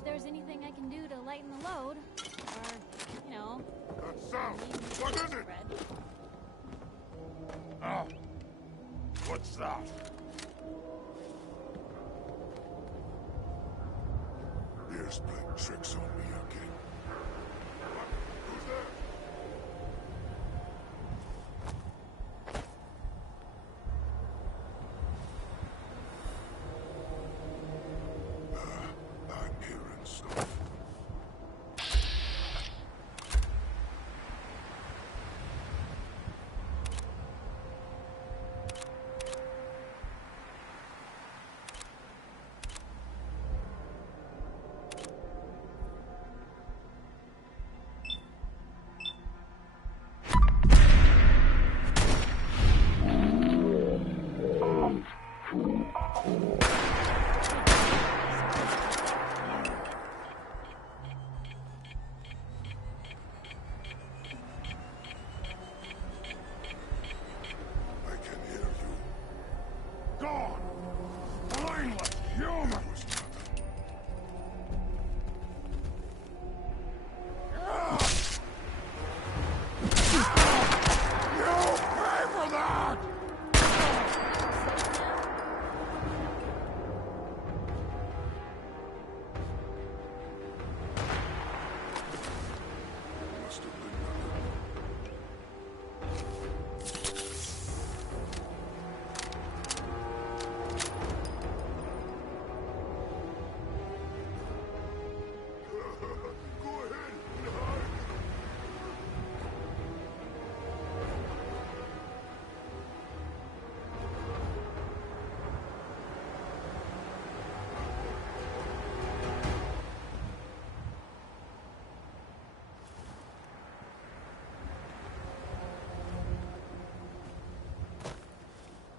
if there's anything I can do to lighten the load. Or, you know... That sound! What is it? Ah! What's that? Here's playing tricks on me again. What? Who's there? I'm hearing stuff.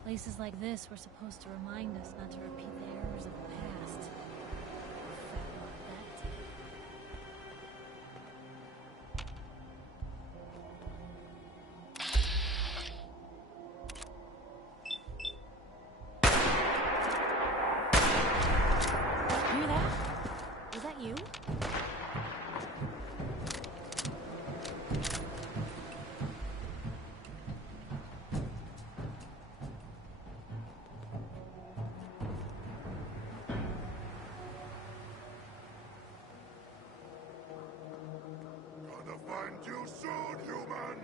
Places like this were supposed to remind us not to repeat the errors of the past. Hear that? Was that you? Find you soon, human!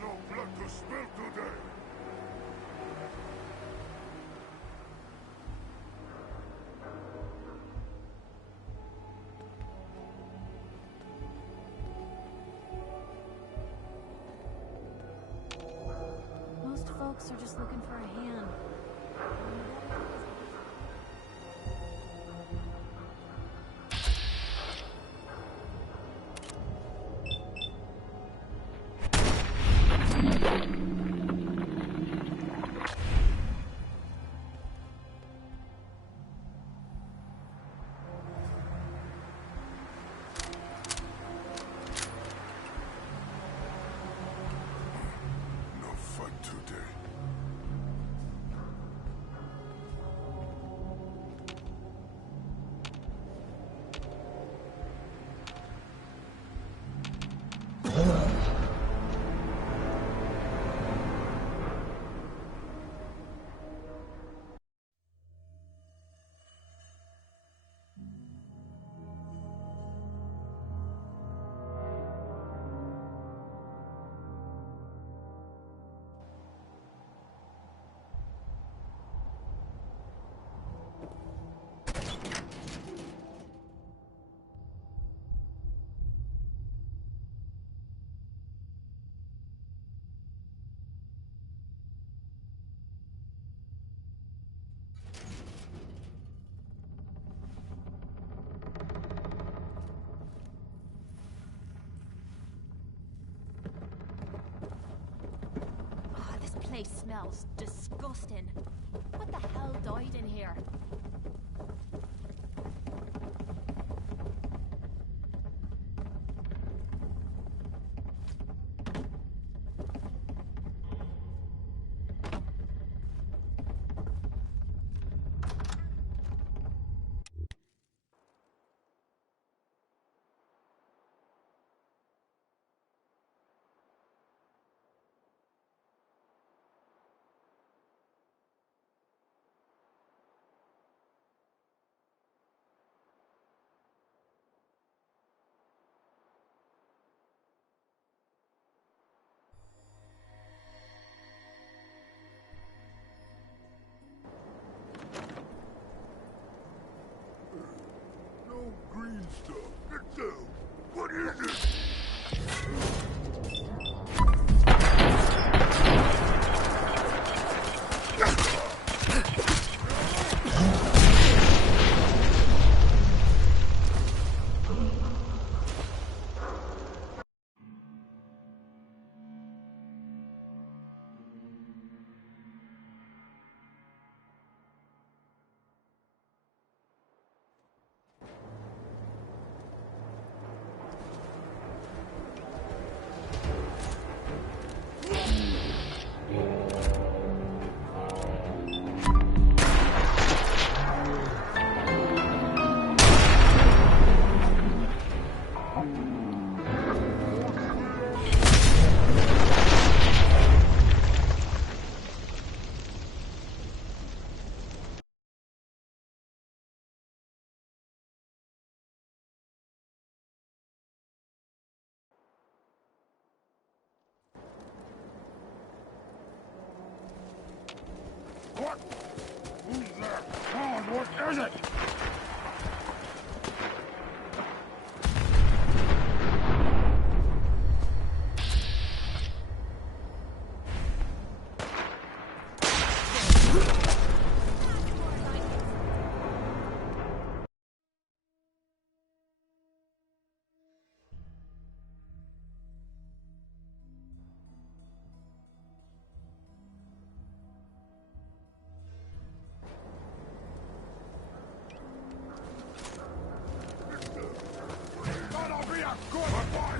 No blood to spill today! Most folks are just looking for a hand. No fight today. Place smells disgusting. What the hell died in here? Where is it?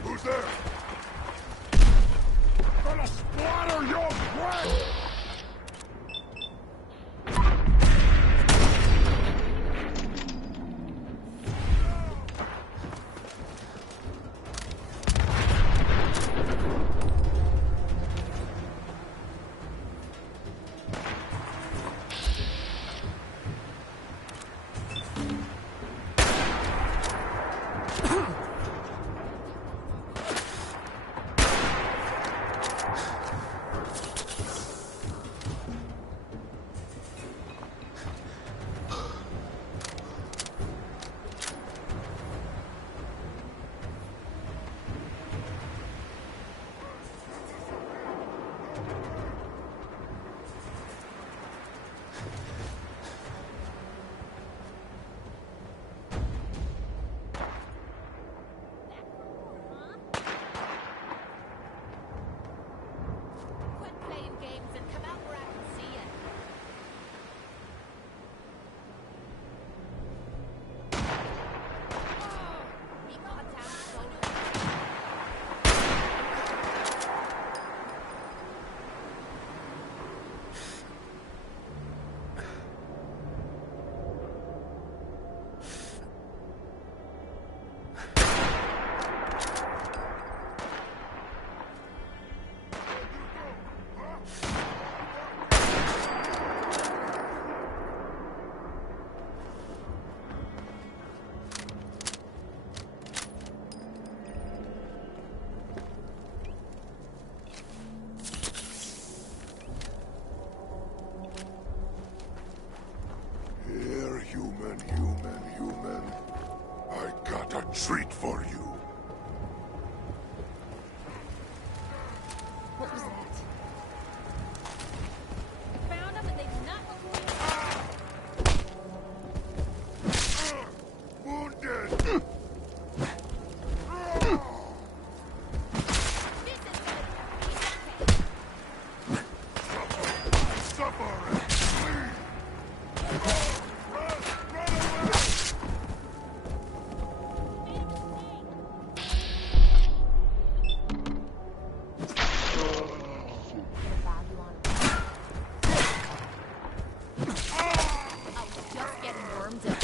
Who's there? Gonna splatter your brain! Human. I got a treat for you. What was that? I found them and they did not look Wounded! This is Suffer and bleed! Run away! just getting wormed up.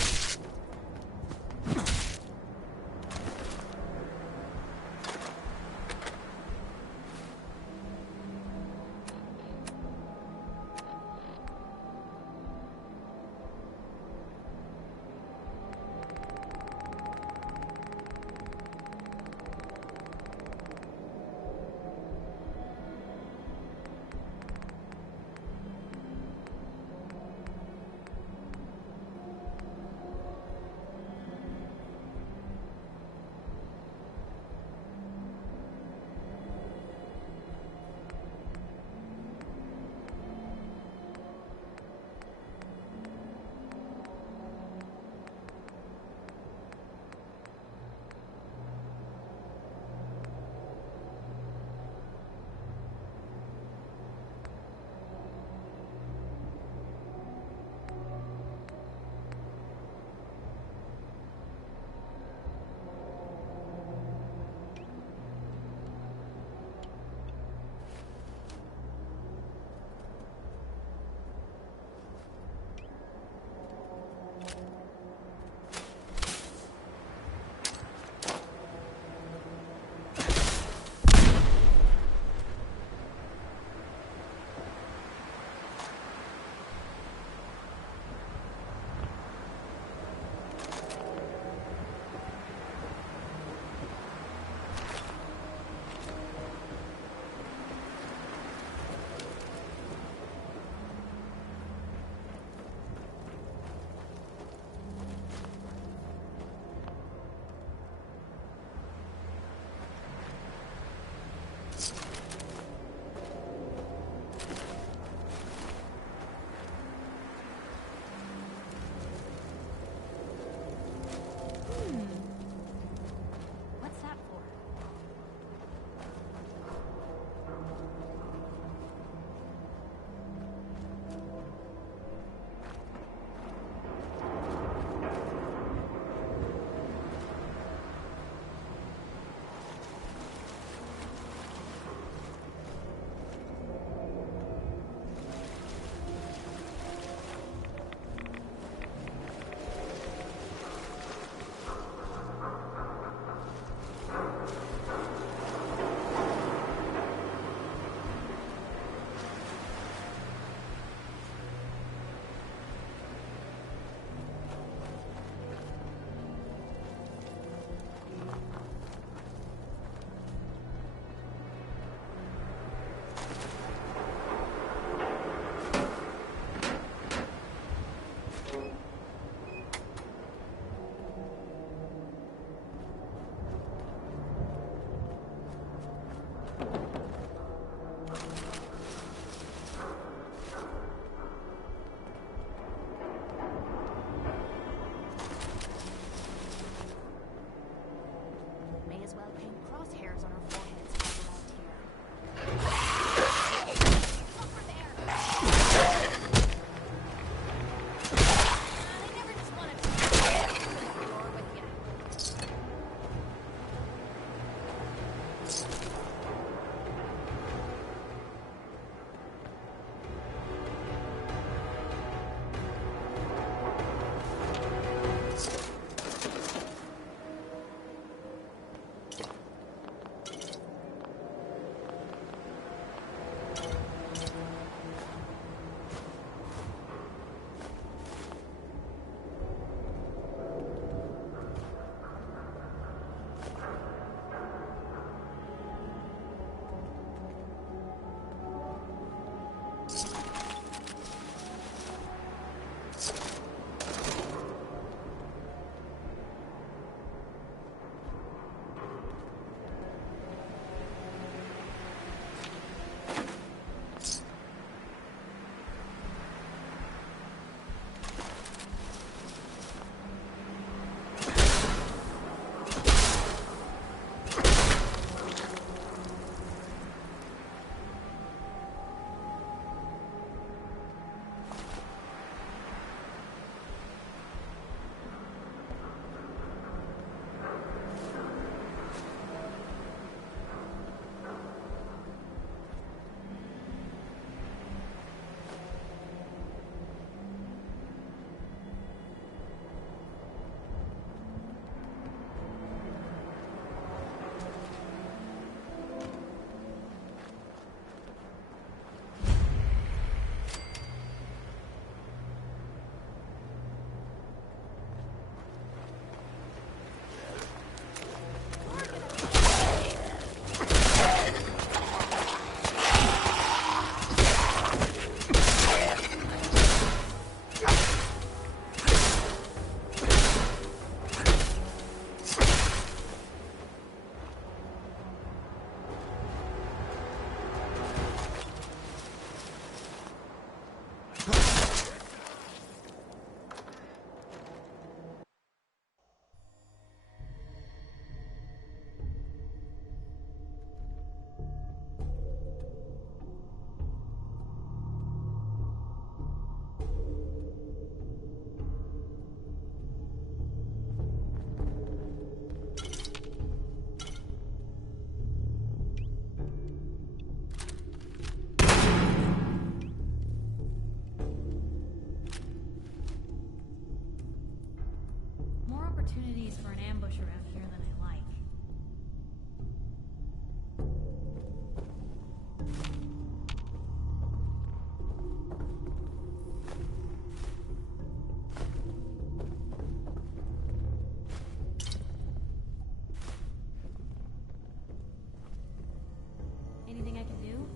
Anything I can do?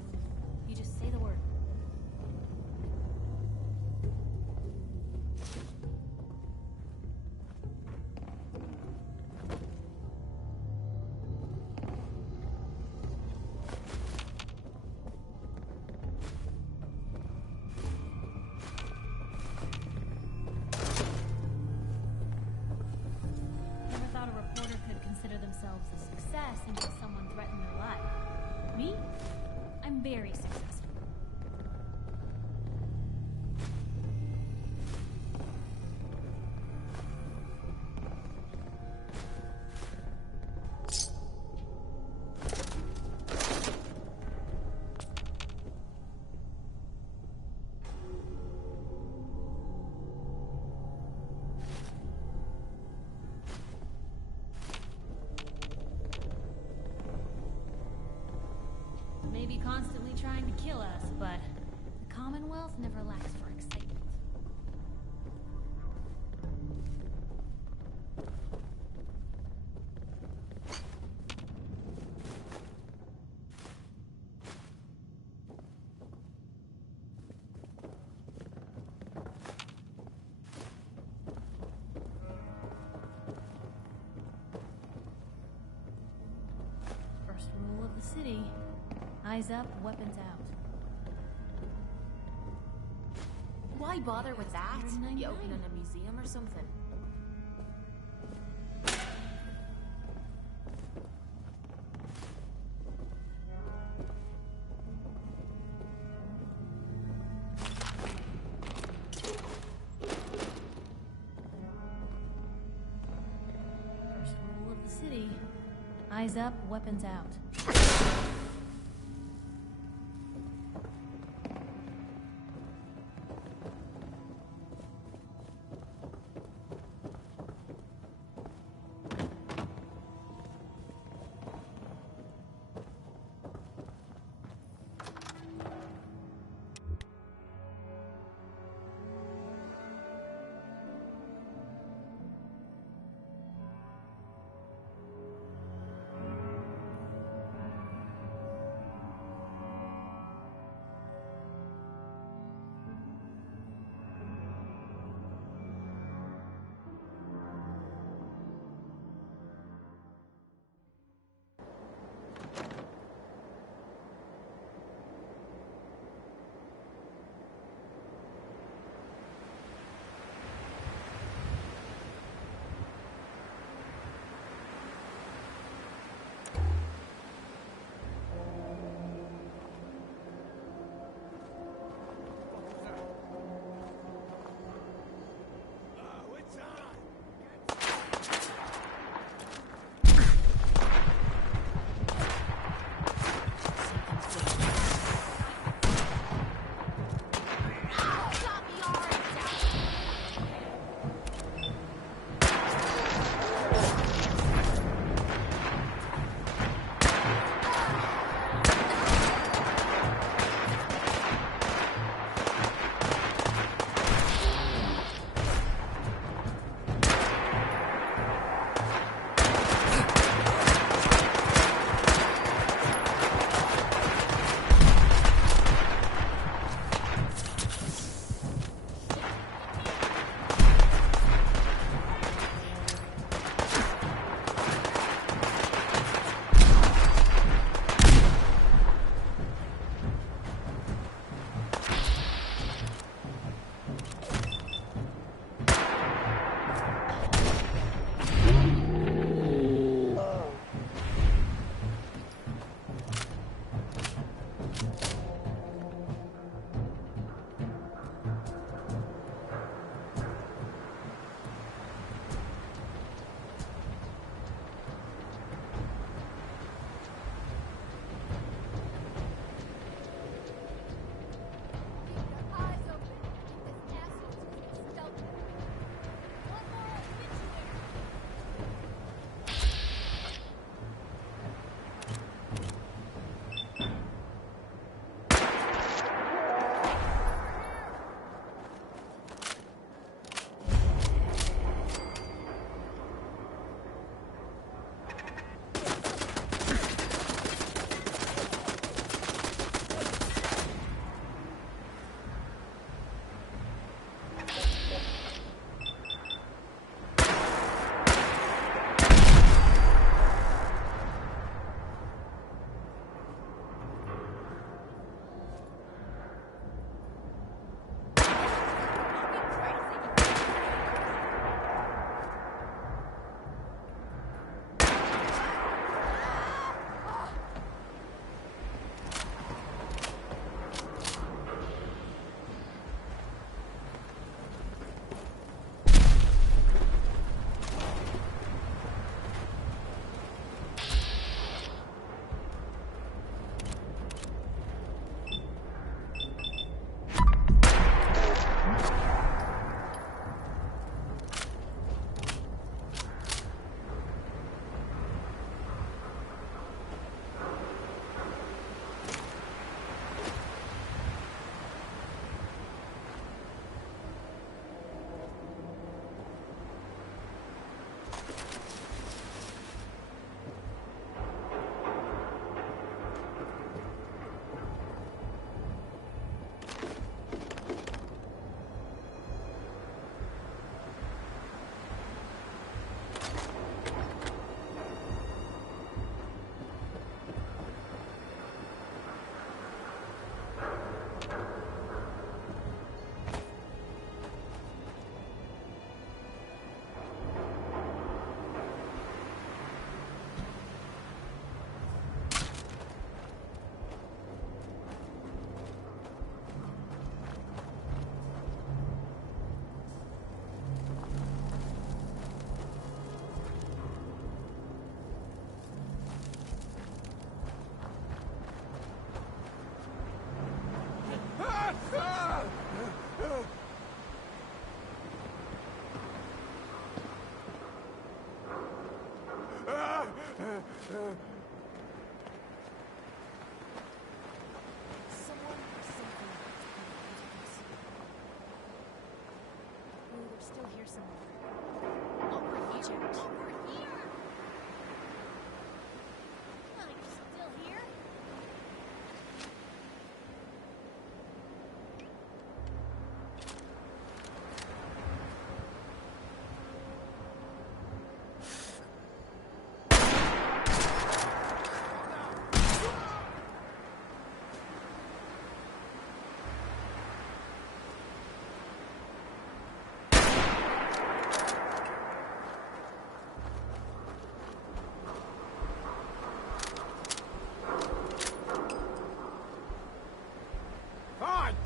You just say the word. Never thought a reporter could consider themselves a success until someone threatened their life. Me? I'm very successful. Maybe constantly trying to kill us, but the Commonwealth never lacks for excitement. First rule of the city. Eyes up, weapons out. Why bother with that? You 199. opening a museum or something? First rule of the city. Eyes up, weapons out.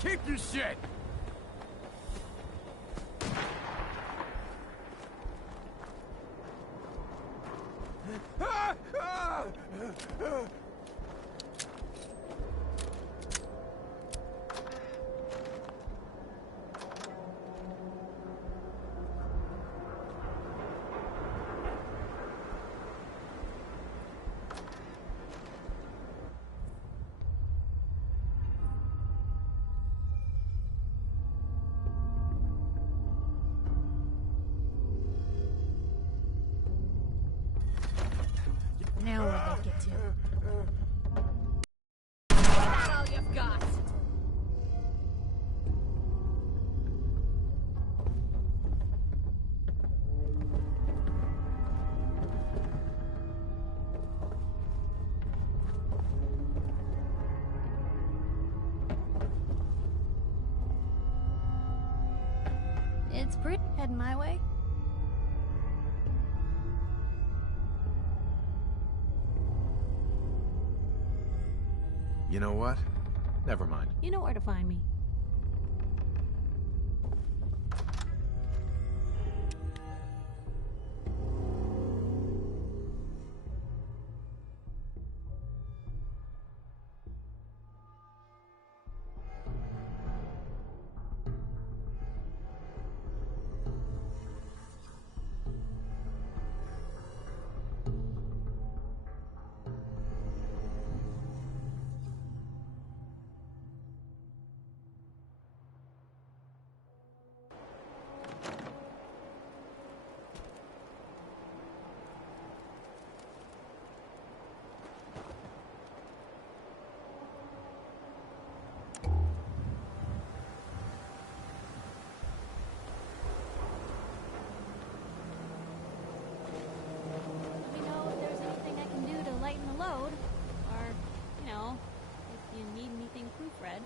Keep your shit! Now where'd they get to? Is that all you've got? It's pretty. Heading my way. You know what? Never mind. You know where to find me. Let me know if there's anything I can do to lighten the load. Or, you know, if you need anything proofread.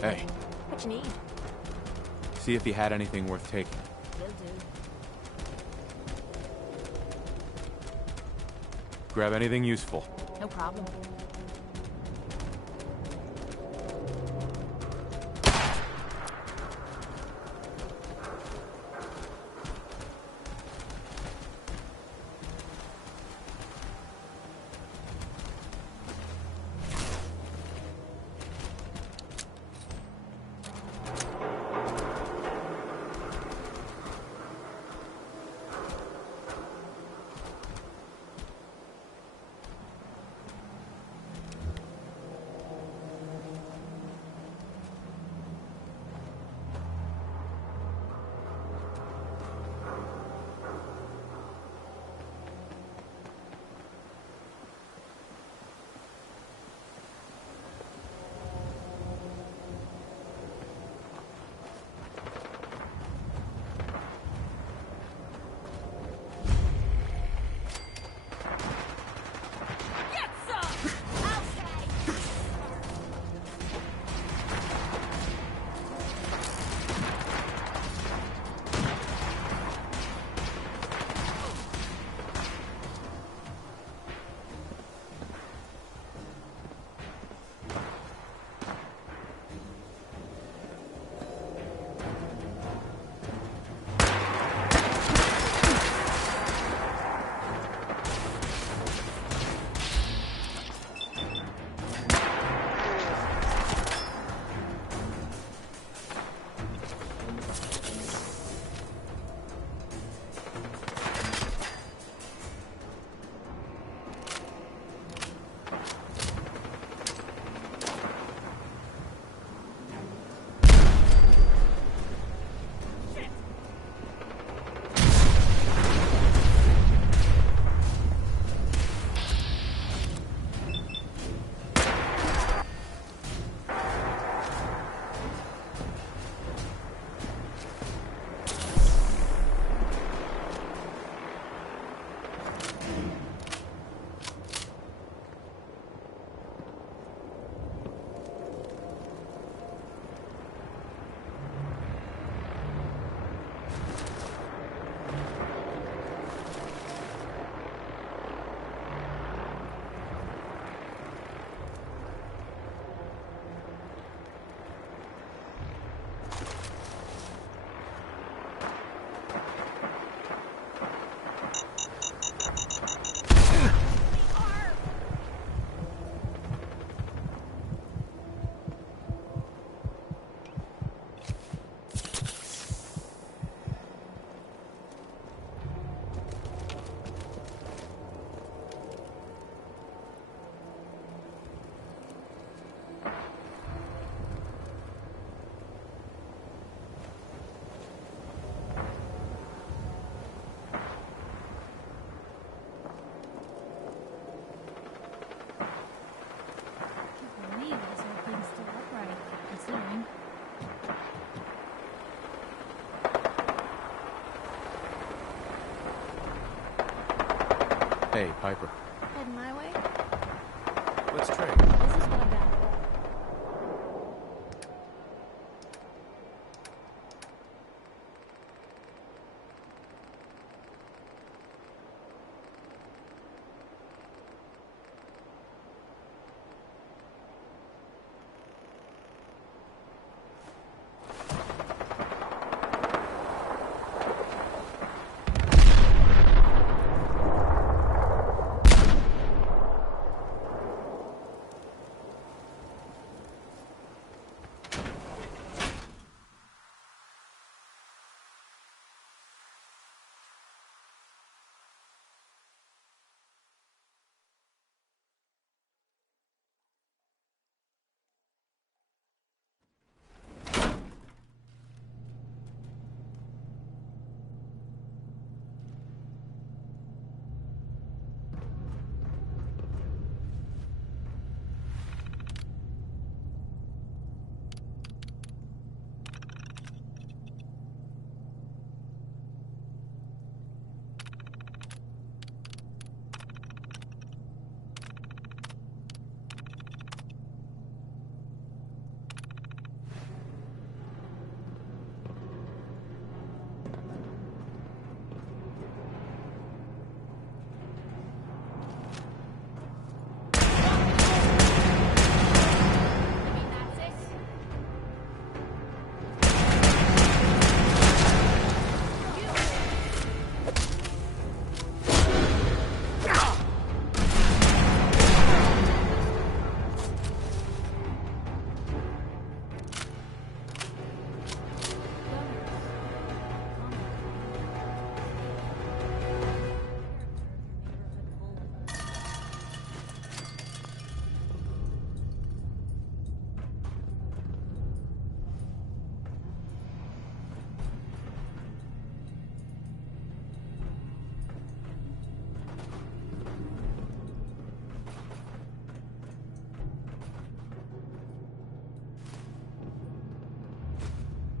Hey, What you need? see if he had anything worth taking. Will do. Grab anything useful. No problem. Hey, Piper. Heading my way? Let's trade. This is what I got.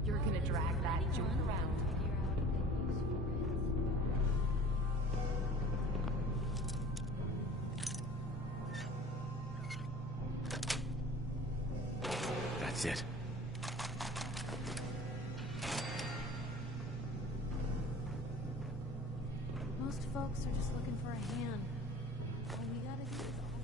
You're gonna drag that junk around. That's it. Most folks are just looking for a hand. All we gotta do is offer.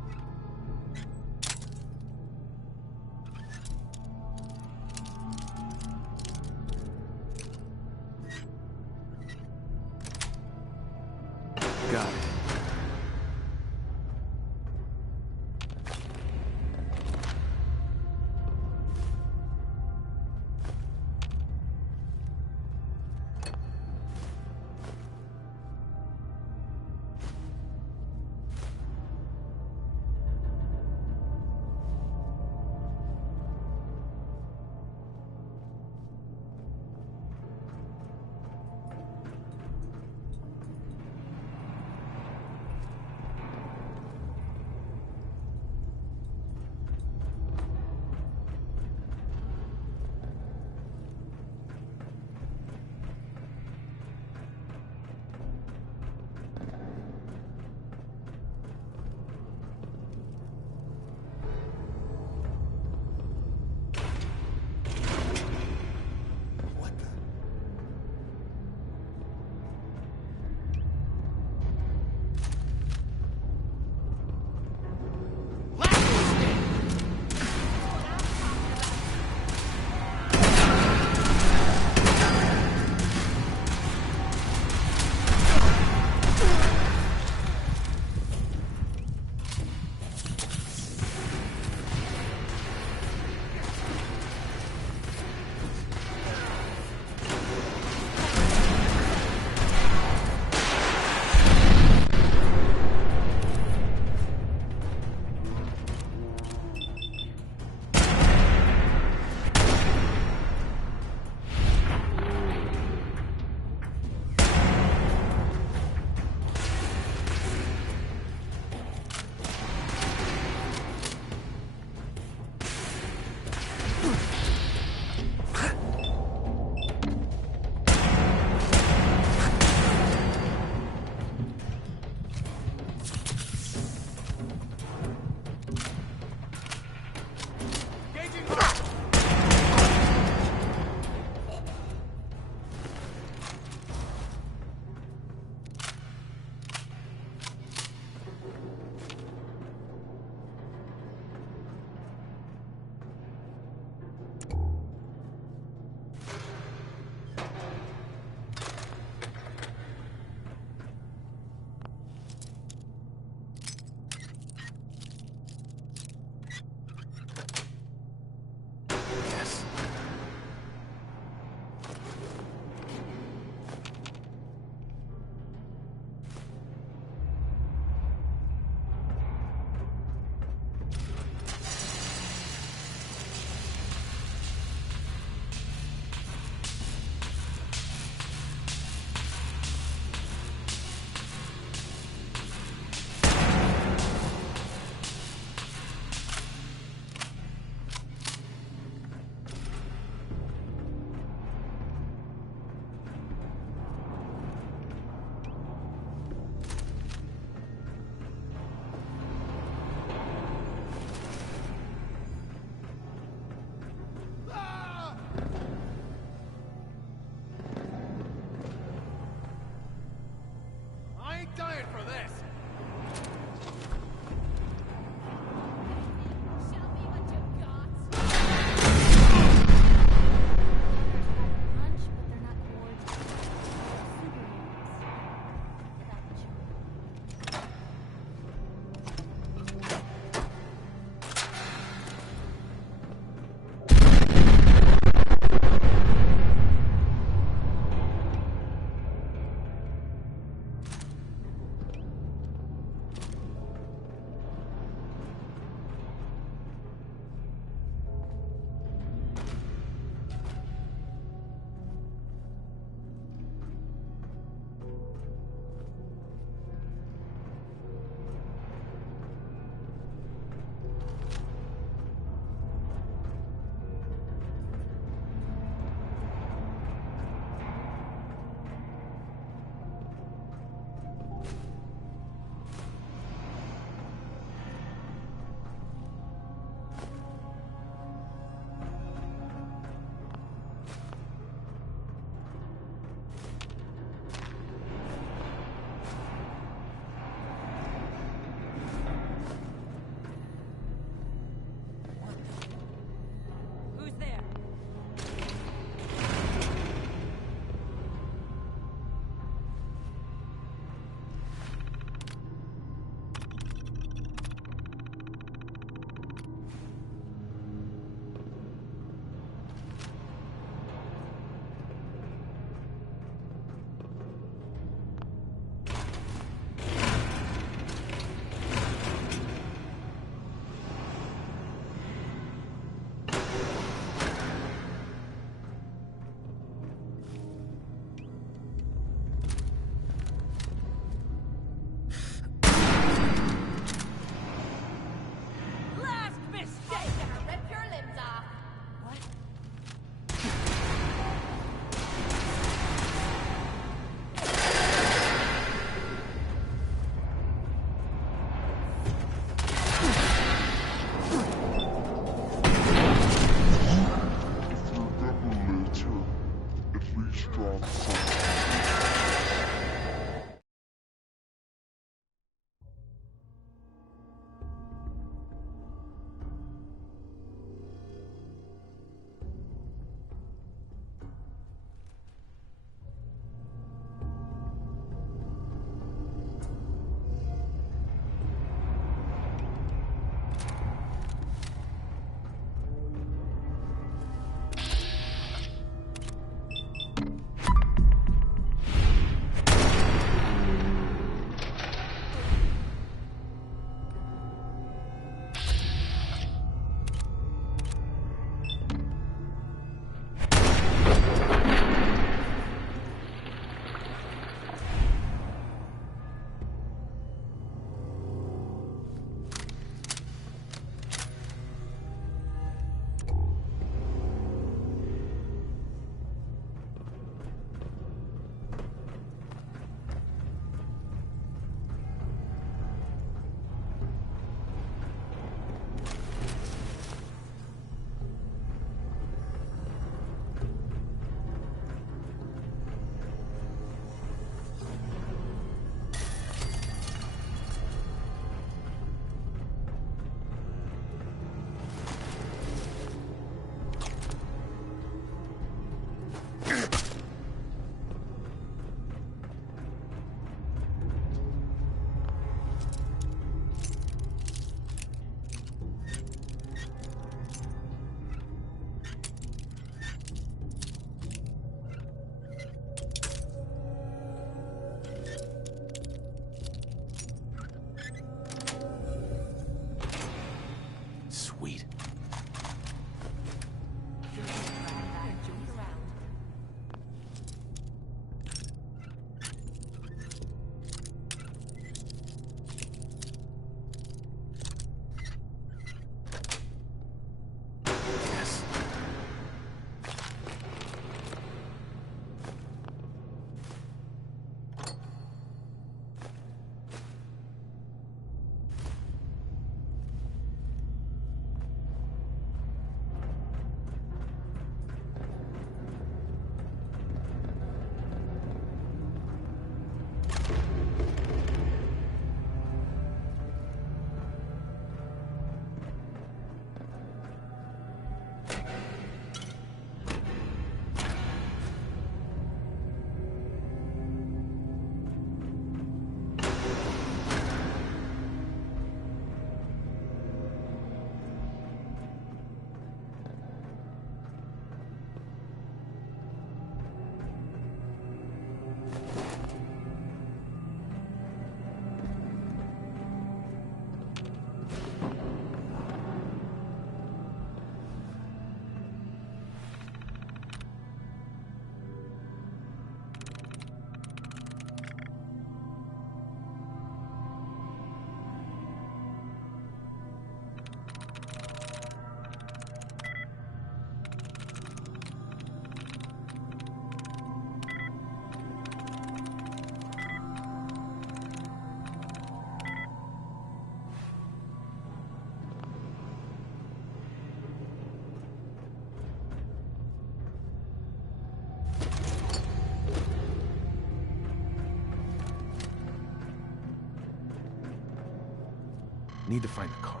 Need to find the card.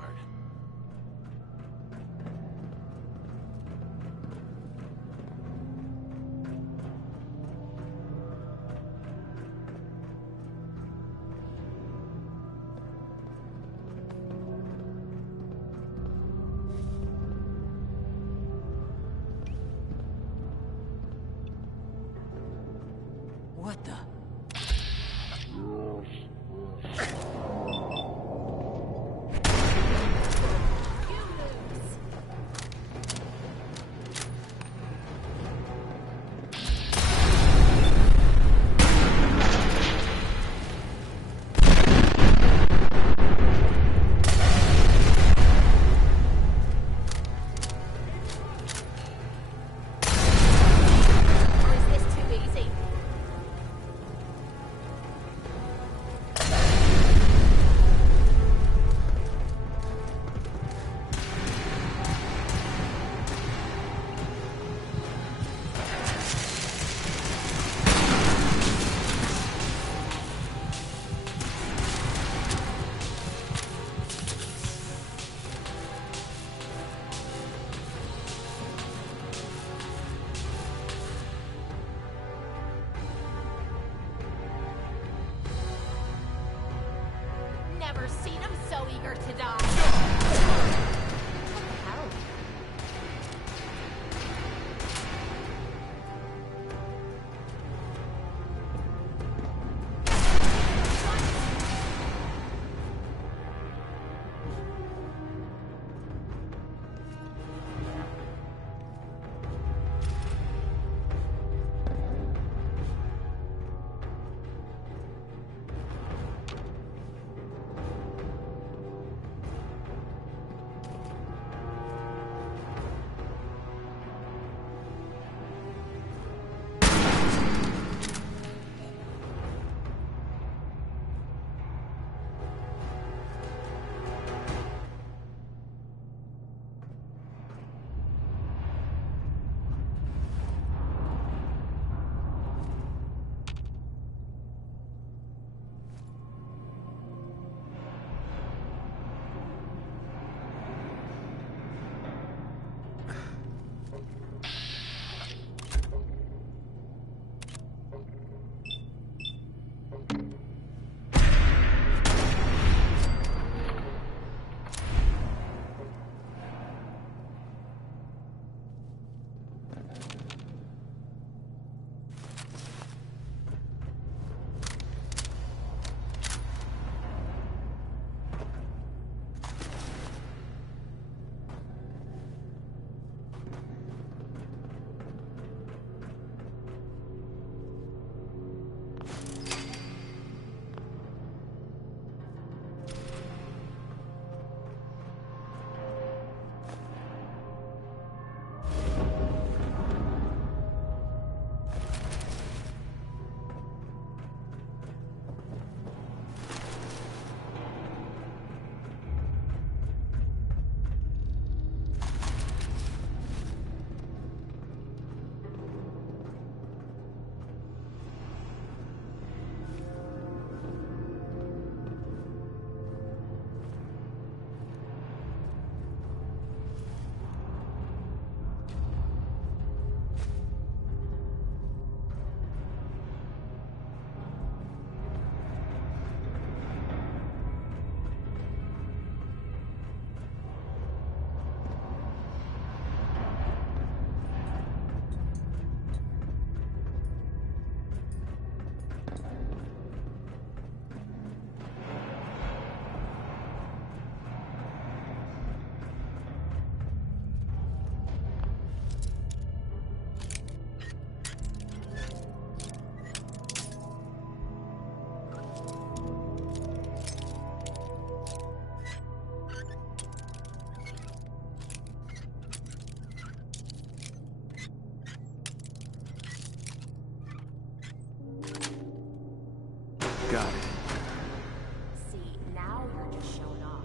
What the? Or is this too easy? Never seen him so eager to die. What the hell? Got it. See, now you're just showing off.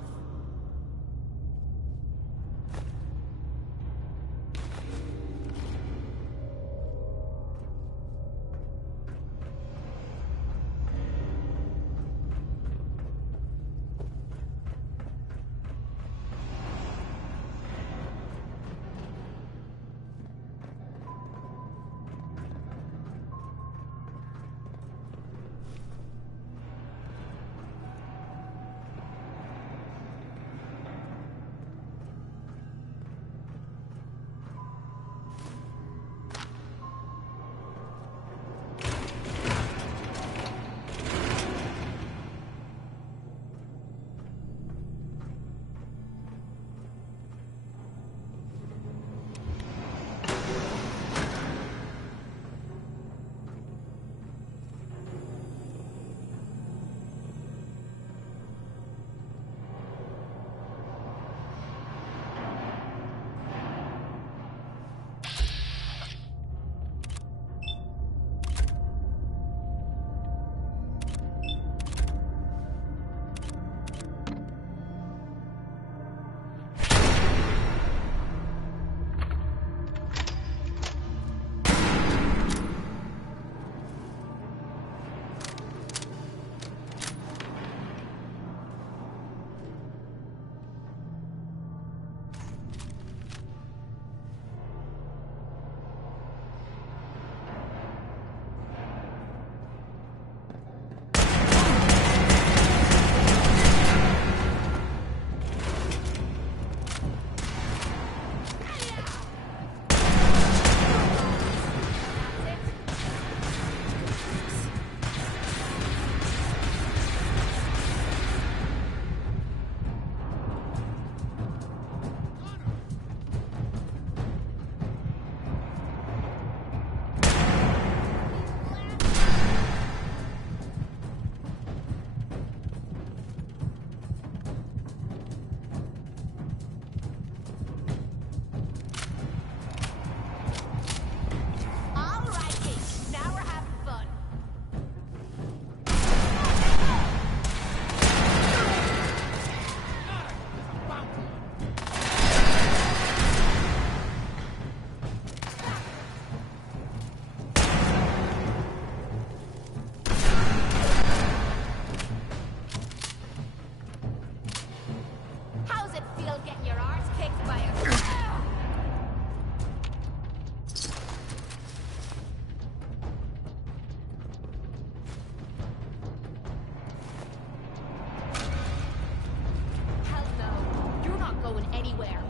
going anywhere.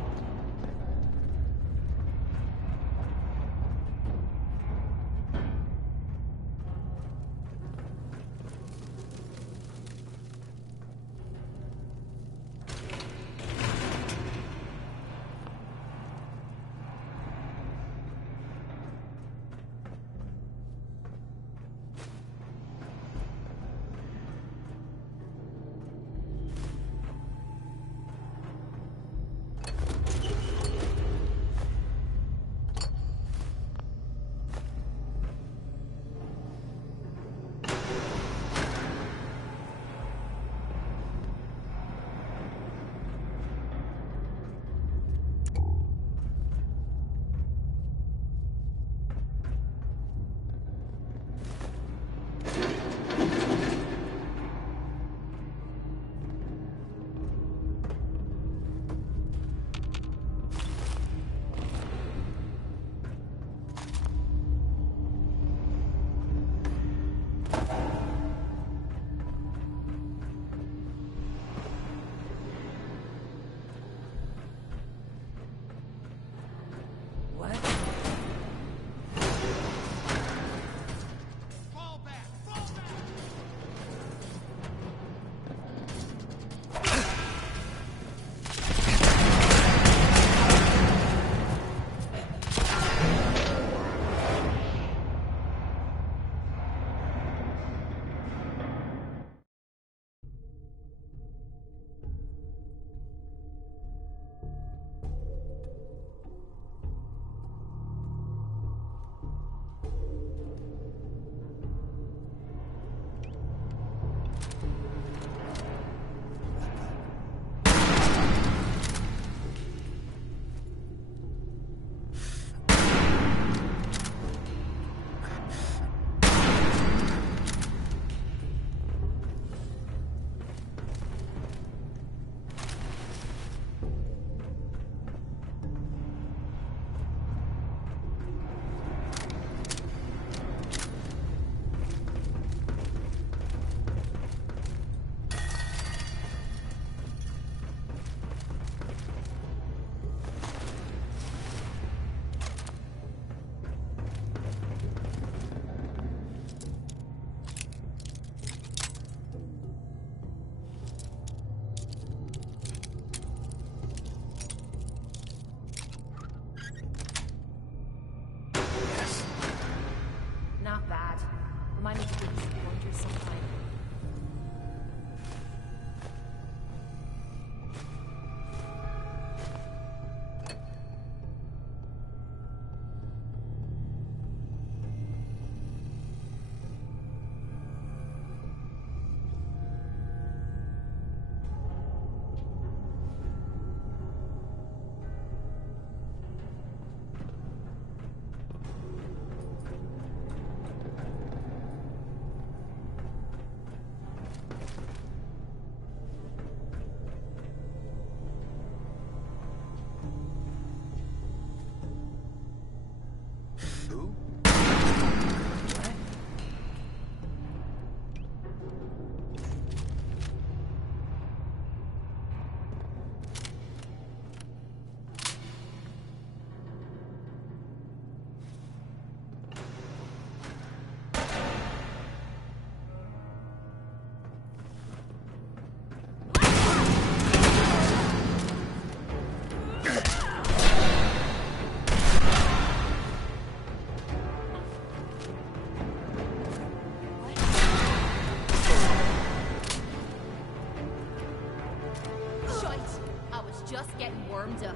Remind me to do these pointers sometime. Just getting warmed up.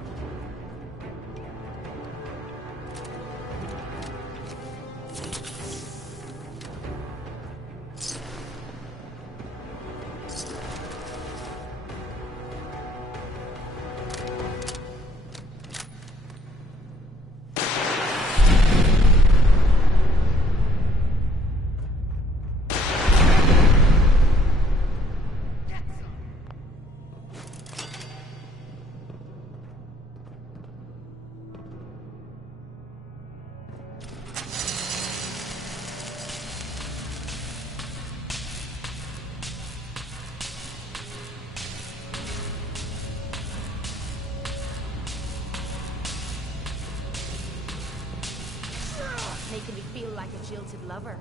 like a jilted lover.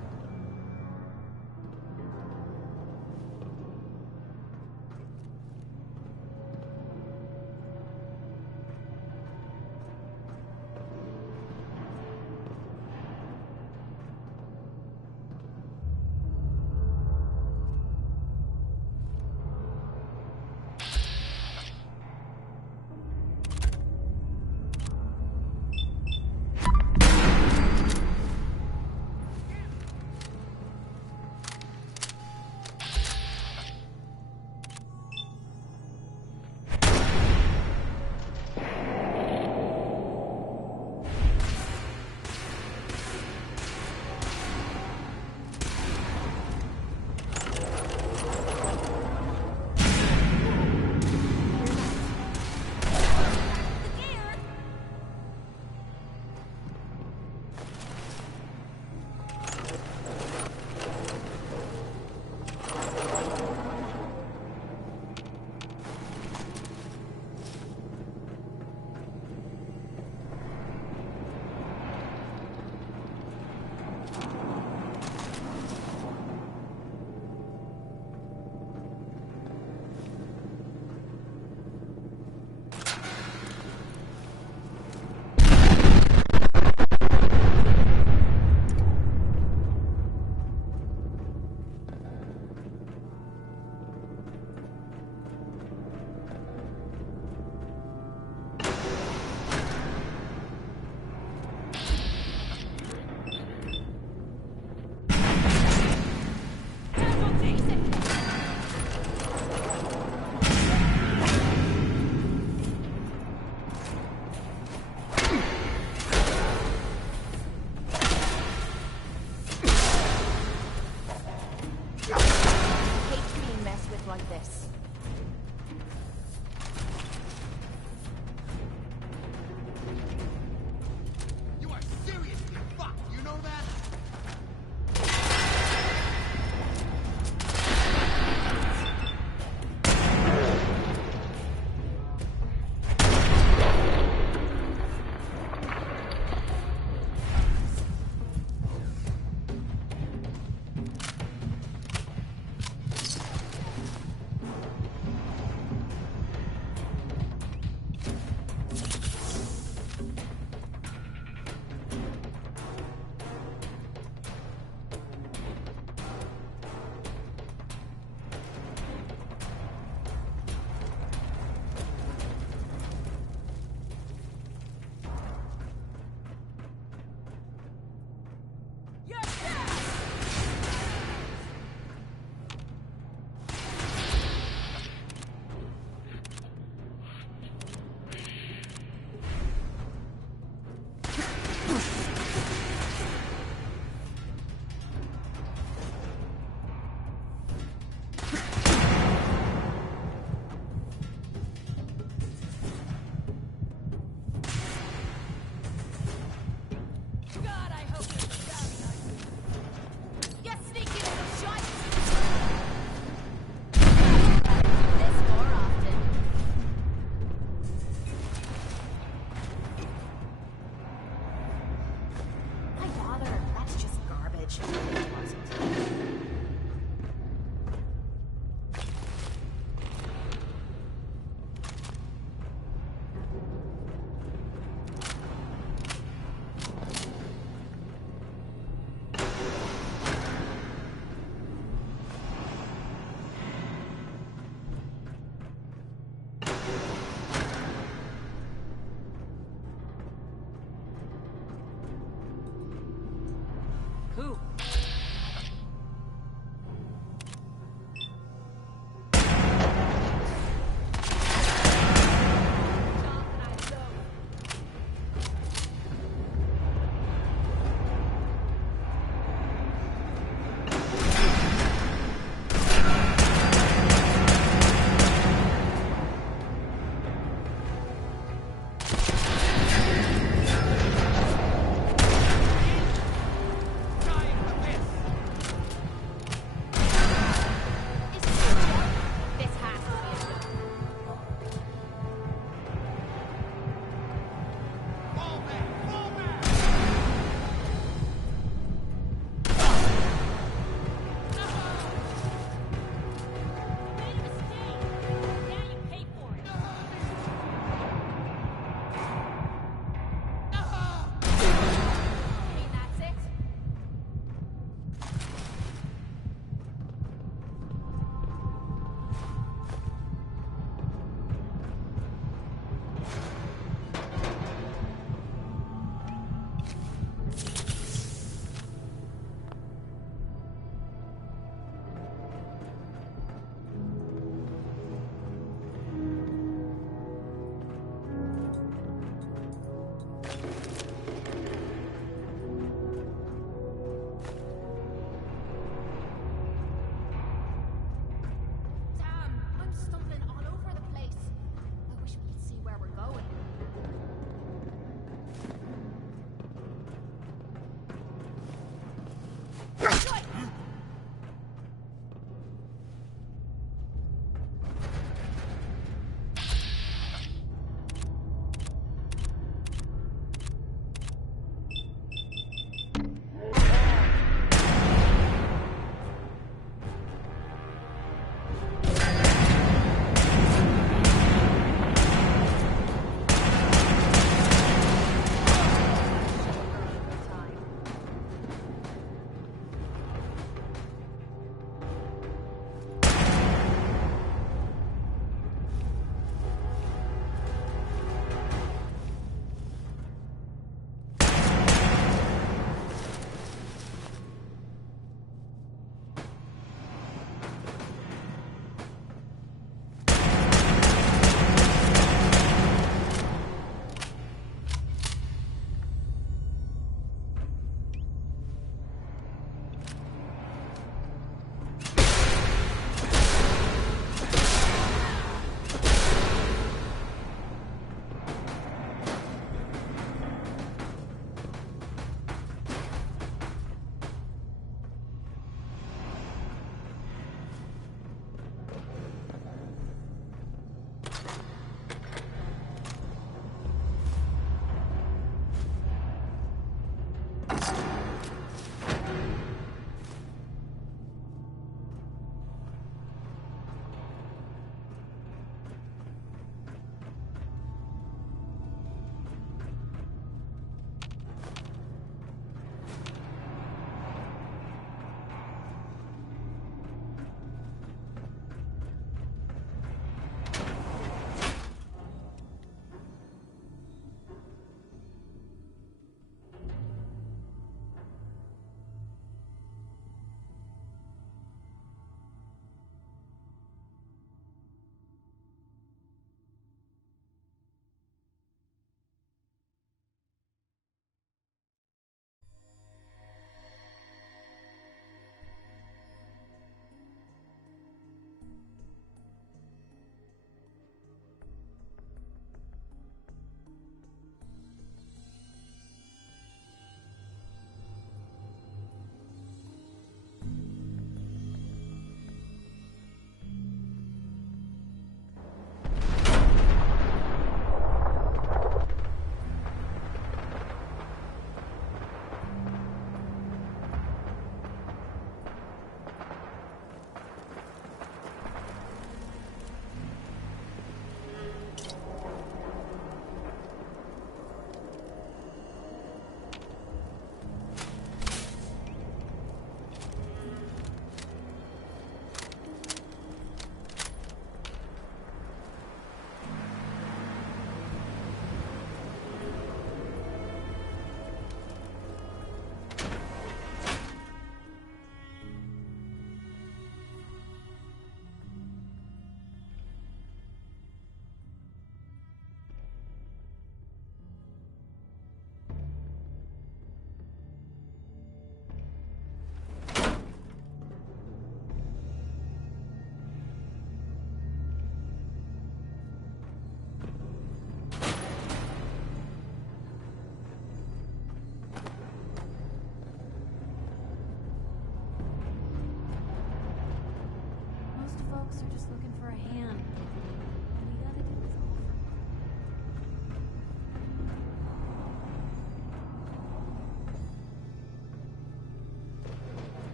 Damn, I'm stumbling all over the place. I wish we could see where we're going.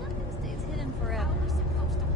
Nothing stays hidden forever. How are we supposed to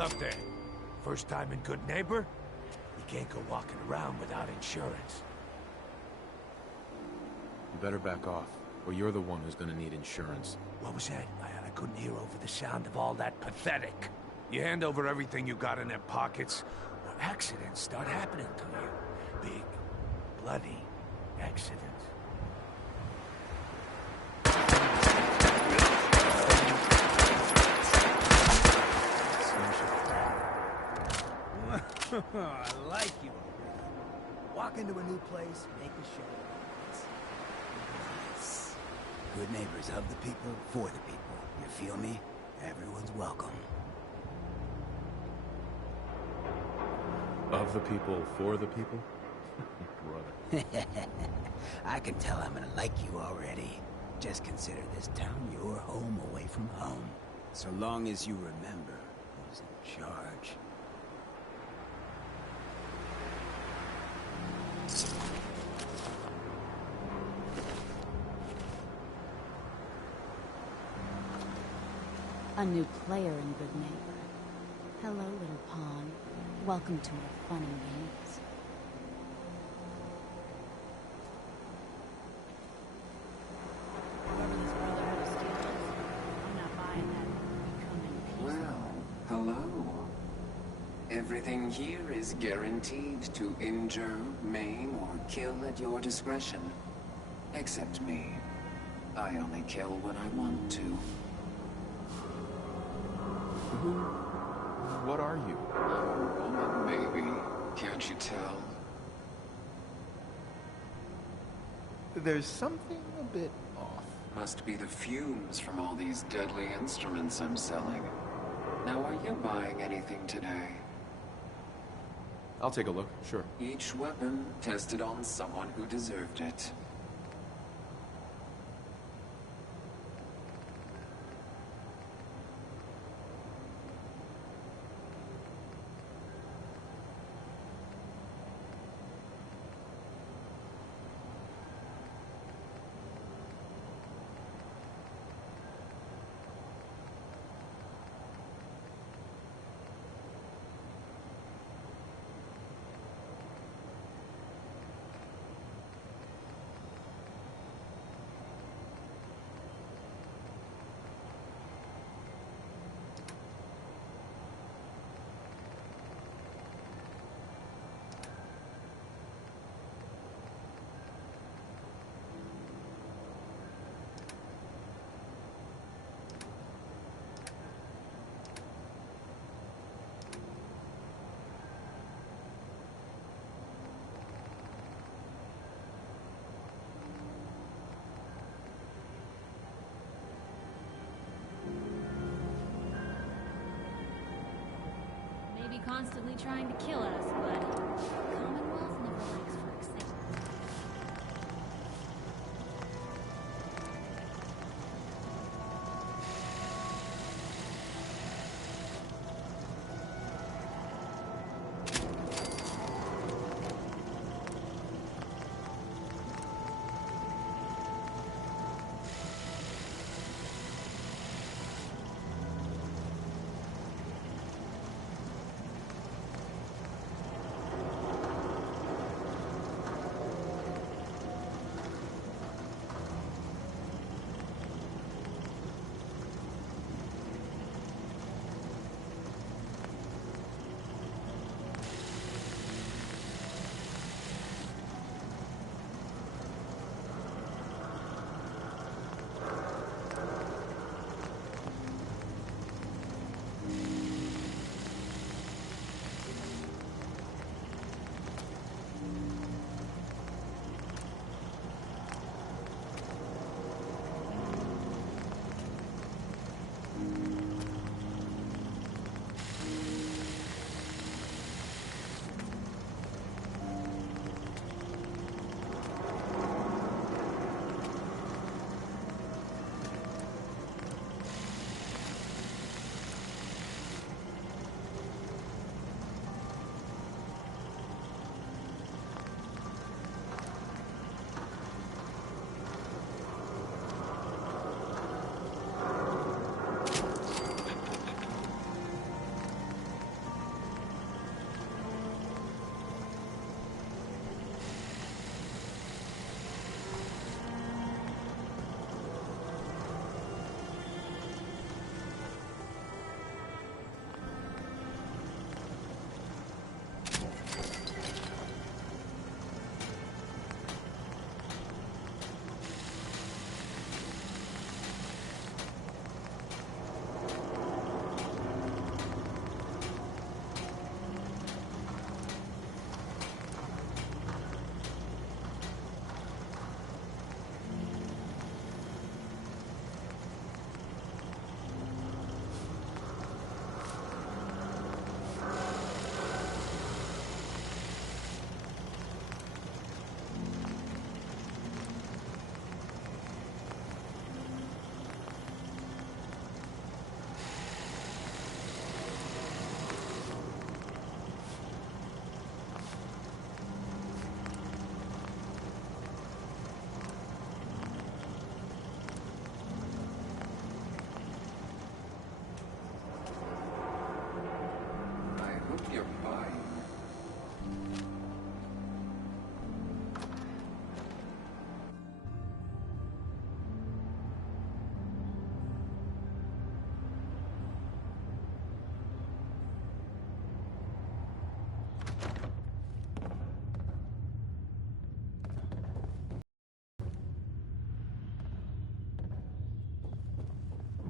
Hold up there. First time in Good Neighbor? You can't go walking around without insurance. You better back off, or you're the one who's gonna need insurance. What was that? I couldn't hear over the sound of all that pathetic. You hand over everything you got in their pockets, or accidents start happening to you. Big, bloody accidents. I like you. Walk into a new place, make a show. Yes. Good neighbors of the people, for the people. You feel me? Everyone's welcome. Of the people, for the people? Brother. I can tell I'm gonna like you already. Just consider this town your home away from home. So long as you remember who's in charge. A new player in Good Neighbor. Hello, little pawn. Welcome to our fun and games. Whoever this brotherhood of steel is, I'm not buying that. Come in peace. Well, hello. Everything here is guaranteed to injure, maim, or kill at your discretion. Except me. I only kill when I want to. What are you? A woman, maybe. Can't you tell? There's something a bit off. Must be the fumes from all these deadly instruments I'm selling. Now, are you buying anything today? I'll take a look, sure. Each weapon tested on someone who deserved it. Maybe constantly trying to kill us, but Commonwealth never likes for excitement.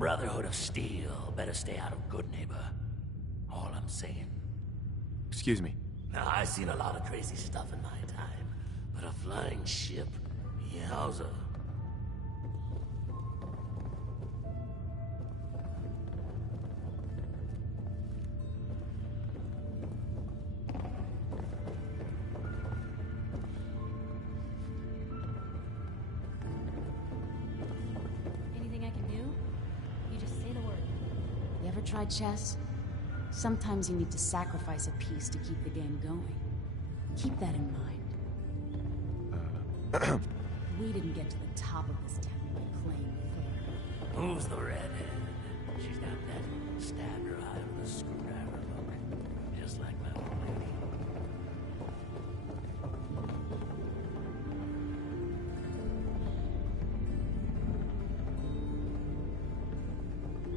Brotherhood of Steel better stay out of Good Neighbor. All I'm saying. Excuse me. Now, I've seen a lot of crazy stuff in my time, but a flying ship, yowza. Anything I can do? You just say the word. You ever tried chess? Sometimes you need to sacrifice a piece to keep the game going. Keep that in mind. We didn't get to the top of this town by playing fair. Who's the redhead? She's got that stabbed her eye with a screwdriver look. Just like my old lady.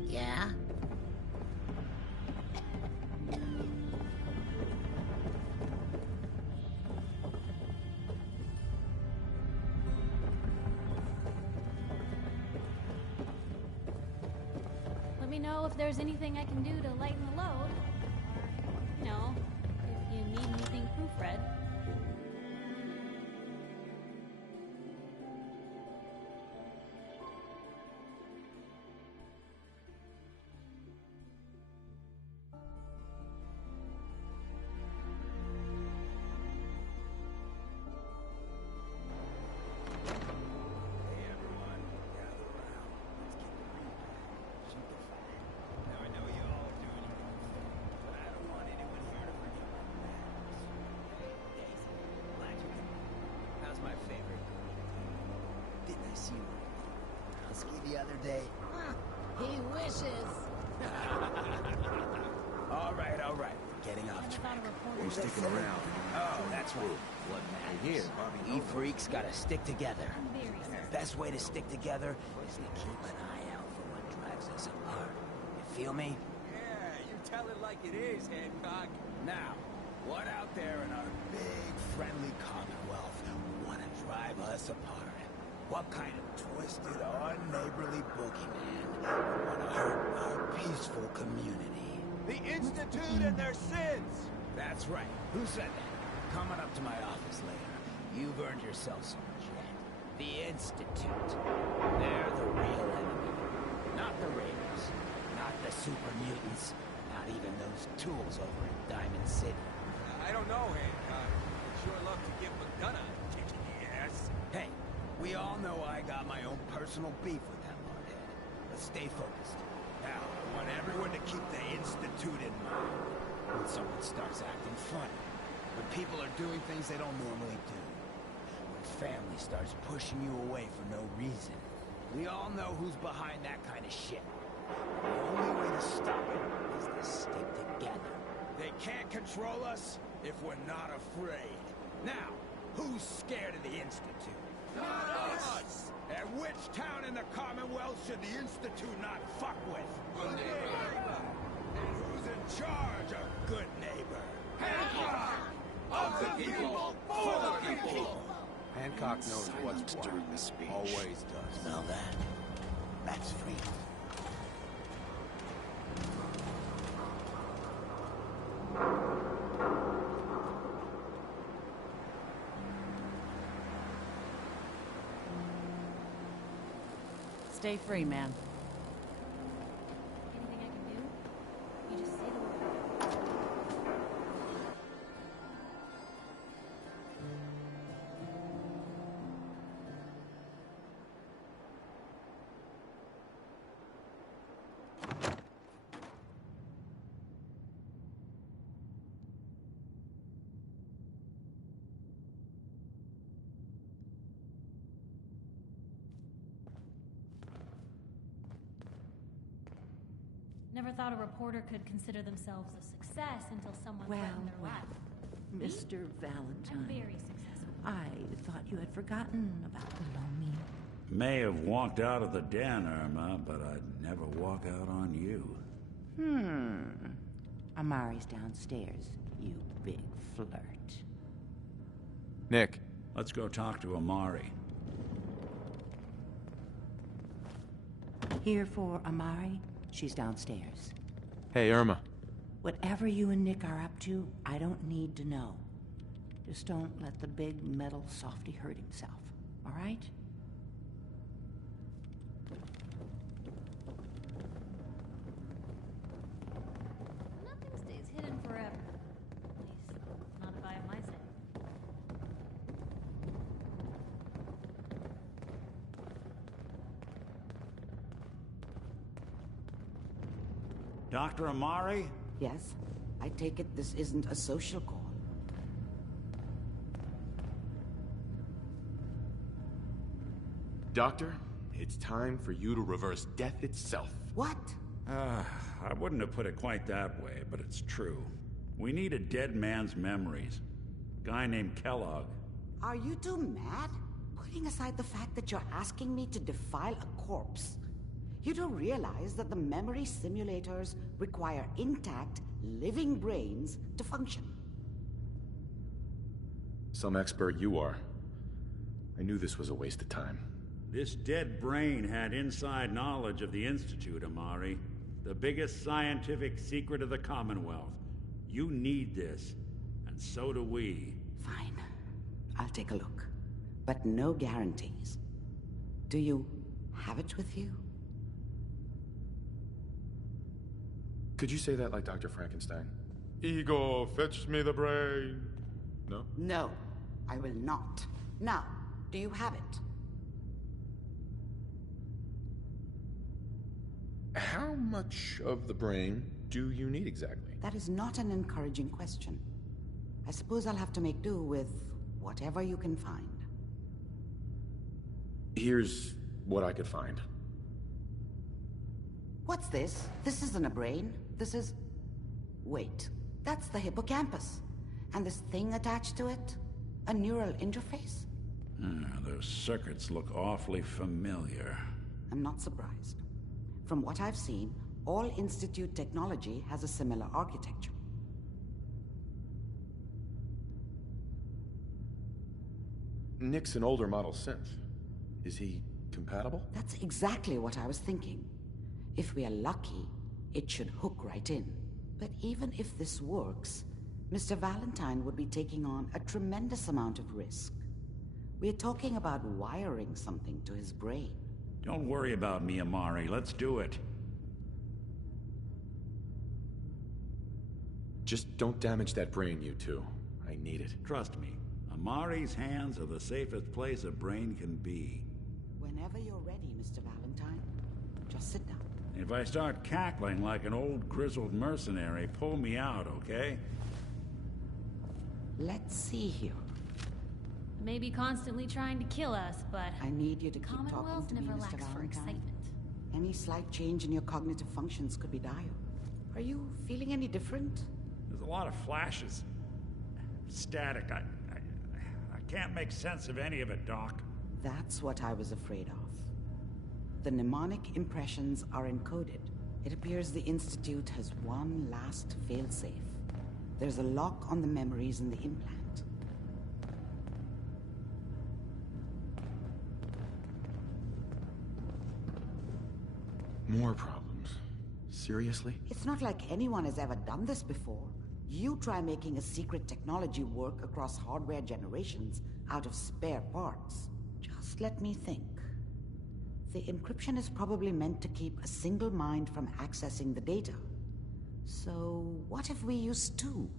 Yeah? Let me know if there's anything I can do to lighten the load. Or, you know, if you need anything proofread. Hey everyone, gather around. Let's get the real bad. Shoot the fire. Now I know you all are doing your own thing, but I don't want anyone here to forget my manners. Hey, Daisy, glad you came. How's my favorite girl? Didn't I see you Husky the other day? He wishes. All right, we're getting off Never track. thought a reporter Who's sticking around? Oh, that's right. What matters? Here, We freaks gotta stick together. I'm very And the sensitive. best way to stick together is to keep an eye out for what drives us apart. You feel me? Yeah, you tell it like it is, Hancock. Now, what out there in our big, friendly Commonwealth would want to drive us apart? What kind of twisted, unneighborly boogeyman would want to hurt our peaceful community? The Institute and their sins. That's right. Who said that? Coming up to my office later. You've earned yourself some jet. The Institute. They're the real enemy. Not the Raiders. Not the super mutants. Not even those tools over in Diamond City. I don't know, Hancock. I'd sure love to give McDonough a kick in the ass. Hey, we all know I got my own personal beef with that hardhead. But stay focused. Now, I want everyone to keep the Institute in mind. When someone starts acting funny. When people are doing things they don't normally do. When family starts pushing you away for no reason. We all know who's behind that kind of shit. And the only way to stop it is to stick together. They can't control us if we're not afraid. Now, who's scared of the Institute? Not us! And which town in the Commonwealth should the Institute not fuck with? Good neighbor. And who's in charge of Good Neighbor? Hancock! Of the people, for the people. Hancock knows what's what. during the speech. Always does. Smell that? That's freedom. Stay free, man. Anything I can do? You just say the word. Never thought a reporter could consider themselves a success until someone threatened their life. Mr. I'm Valentine, very successful. I thought you had forgotten about Lomi. May have walked out of the den, Irma, but I'd never walk out on you. Amari's downstairs, you big flirt. Nick. Let's go talk to Amari. Here for Amari? She's downstairs. Hey, Irma. Whatever you and Nick are up to, I don't need to know. Just don't let the big metal softy hurt himself, all right? Nothing stays hidden forever. At least, not if I have my say. Dr. Amari? Yes? I take it this isn't a social call. Doctor, it's time for you to reverse death itself. What? I wouldn't have put it quite that way, but it's true. We need a dead man's memories. Guy named Kellogg. Are you two mad? Putting aside the fact that you're asking me to defile a corpse, you do realize that the memory simulators require intact, living brains to function. Some expert you are. I knew this was a waste of time. This dead brain had inside knowledge of the Institute, Amari. The biggest scientific secret of the Commonwealth. You need this, and so do we. Fine. I'll take a look. But no guarantees. Do you have it with you? Could you say that like Dr. Frankenstein? Ego, fetch me the brain. No? No, I will not. Now, do you have it? How much of the brain do you need exactly? That is not an encouraging question. I suppose I'll have to make do with whatever you can find. Here's what I could find. What's this? This isn't a brain. This is... Wait, that's the hippocampus. And this thing attached to it? A neural interface? Those circuits look awfully familiar. I'm not surprised. From what I've seen, all Institute technology has a similar architecture. Nick's an older model synth. Is he compatible? That's exactly what I was thinking. If we are lucky, it should hook right in. But even if this works, Mr. Valentine would be taking on a tremendous amount of risk. We're talking about wiring something to his brain. Don't worry about me, Amari. Let's do it. Just don't damage that brain, you two. I need it. Trust me, Amari's hands are the safest place a brain can be. Whenever you're ready, Mr. Valentine, just sit down. If I start cackling like an old grizzled mercenary, pull me out, okay? Let's see here. Maybe constantly trying to kill us, but I need you to keep talking Commonwealth to me, never Mr. lacks for Valentine. excitement. Any slight change in your cognitive functions could be dire. Are you feeling any different? There's a lot of flashes. Static. I can't make sense of any of it, Doc. That's what I was afraid of. The mnemonic impressions are encoded. It appears the Institute has one last failsafe. There's a lock on the memories in the implant. More problems. Seriously? It's not like anyone has ever done this before. You try making a secret technology work across hardware generations out of spare parts. Just let me think. The encryption is probably meant to keep a single mind from accessing the data. So what if we use two?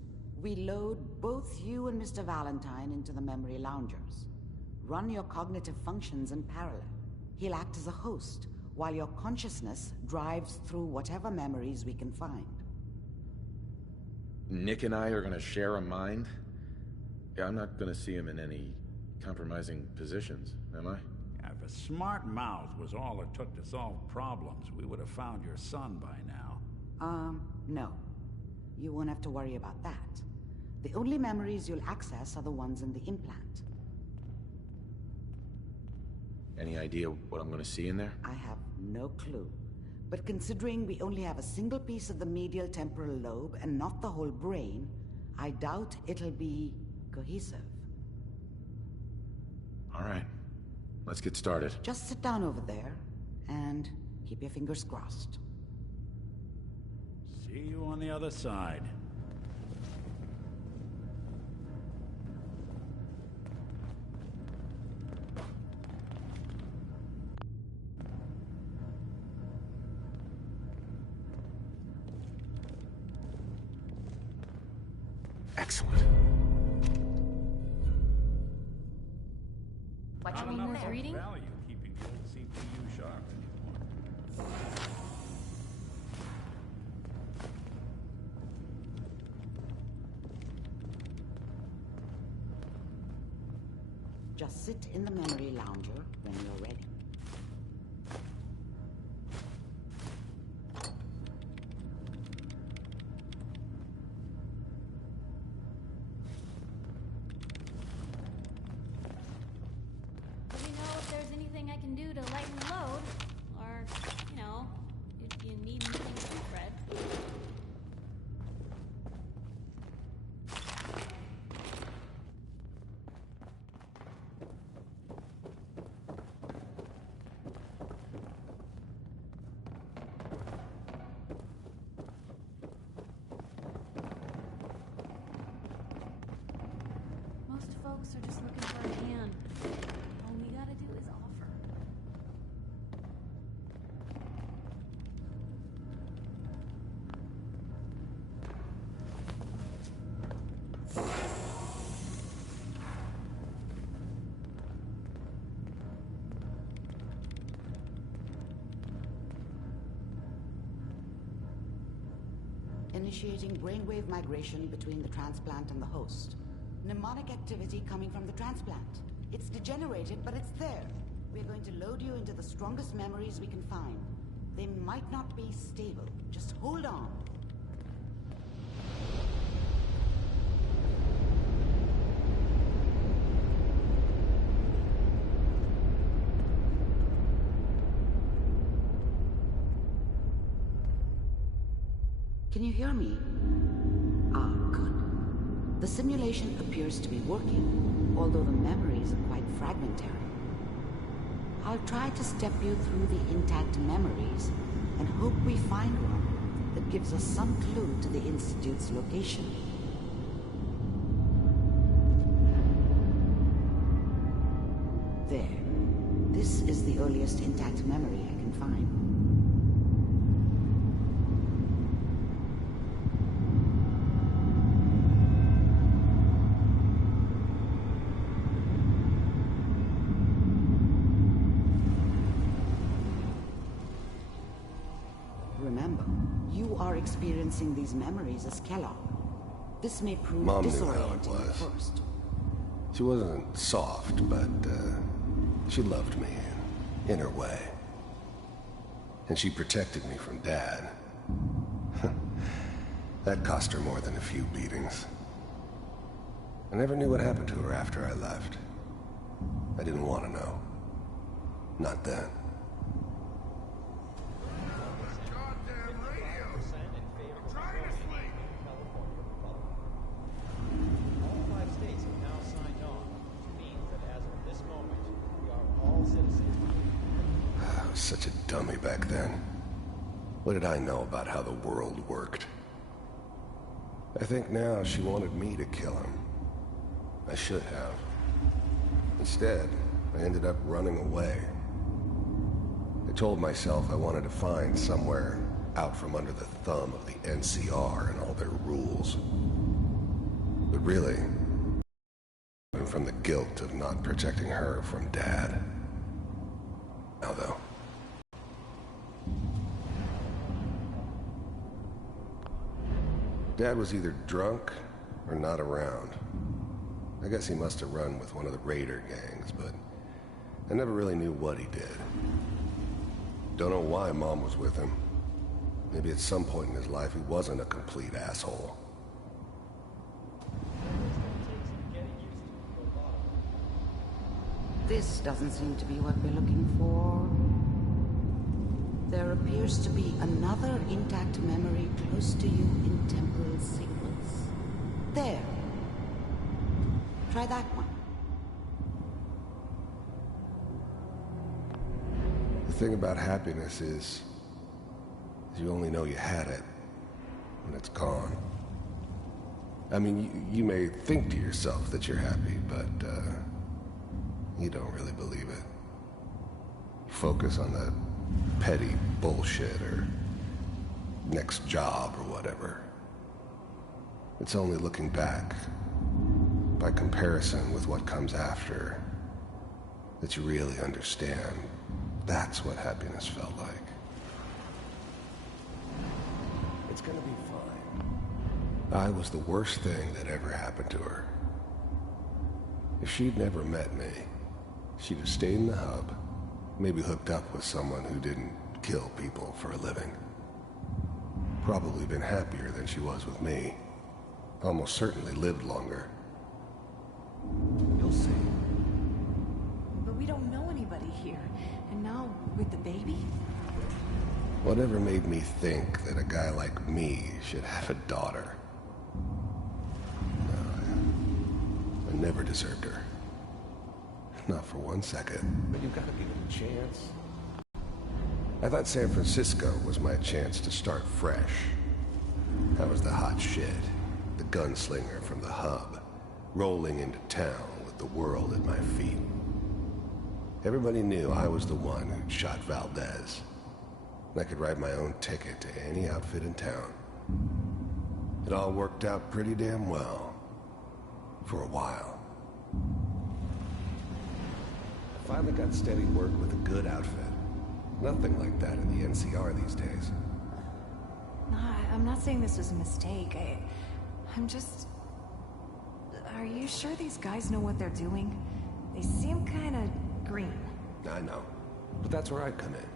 We load both you and Mr. Valentine into the memory loungers. Run your cognitive functions in parallel. He'll act as a host, while your consciousness drives through whatever memories we can find. Nick and I are gonna share a mind? Yeah, I'm not gonna see him in any compromising positions, am I? If a smart mouth was all it took to solve problems, we would have found your son by now. No. You won't have to worry about that. The only memories you'll access are the ones in the implant. Any idea what I'm gonna see in there? I have no clue. But considering we only have a single piece of the medial temporal lobe and not the whole brain, I doubt it'll be cohesive. All right. Let's get started. Just sit down over there and Keep your fingers crossed. See you on the other side. Excellent. What Not you enough was of reading? value keeping the old CPU sharp anymore. Just sit in the memory lounger when you're ready. Let me know if there's anything I can do to lighten the load. Or, you know, if you need anything to Fred. Most folks are just looking for a hand. All we gotta do is offer. Initiating brainwave migration between the transplant and the host. Mnemonic activity coming from the transplant. It's degenerated, but it's there. We're going to load you into the strongest memories we can find. They might not be stable. Just hold on. Can you hear me? Ah, good. The simulation appears to be working, although the memories are quite fragmentary. I'll try to step you through the intact memories and hope we find one that gives us some clue to the Institute's location. There. This is the earliest intact memory I can find. Remember, you are experiencing these memories as Kellogg. This may prove Mom knew how it disorienting at was. first. She wasn't soft, but she loved me in her way. And she protected me from Dad. That cost her more than a few beatings. I never knew what happened to her after I left. I didn't want to know. Not then. I was such a dummy back then. What did I know about how the world worked? I think now she wanted me to kill him. I should have. Instead, I ended up running away. I told myself I wanted to find somewhere out from under the thumb of the NCR and all their rules. But really, from the guilt of not protecting her from Dad. Now though. Dad was either drunk or not around. I guess he must have run with one of the raider gangs, but I never really knew what he did. Don't know why Mom was with him. Maybe at some point in his life he wasn't a complete asshole. This doesn't seem to be what we're looking for. There appears to be another intact memory close to you in temporal sequence. There. Try that one. The thing about happiness is you only know you had it when it's gone. I mean, you may think to yourself that you're happy, but you don't really believe it. Focus on that petty bullshit or next job or whatever. It's only looking back, by comparison with what comes after, that you really understand. That's what happiness felt like. It's gonna be fine. I was the worst thing that ever happened to her. If she'd never met me, she'd have stayed in the hub, maybe hooked up with someone who didn't kill people for a living. Probably been happier than she was with me. Almost certainly lived longer. You'll see. But we don't know anybody here. And now, with the baby? Whatever made me think that a guy like me should have a daughter? No, I never deserved her. Not for 1 second. But you've got to give it a chance. I thought San Francisco was my chance to start fresh. I was the hot shit, the gunslinger from the hub, rolling into town with the world at my feet. Everybody knew I was the one who'd shot Valdez. And I could write my own ticket to any outfit in town. It all worked out pretty damn well. For a while. I finally got steady work with a good outfit. Nothing like that in the NCR these days. No, I'm not saying this was a mistake. I'm just... Are you sure these guys know what they're doing? They seem kinda green. I know. But that's where I come in.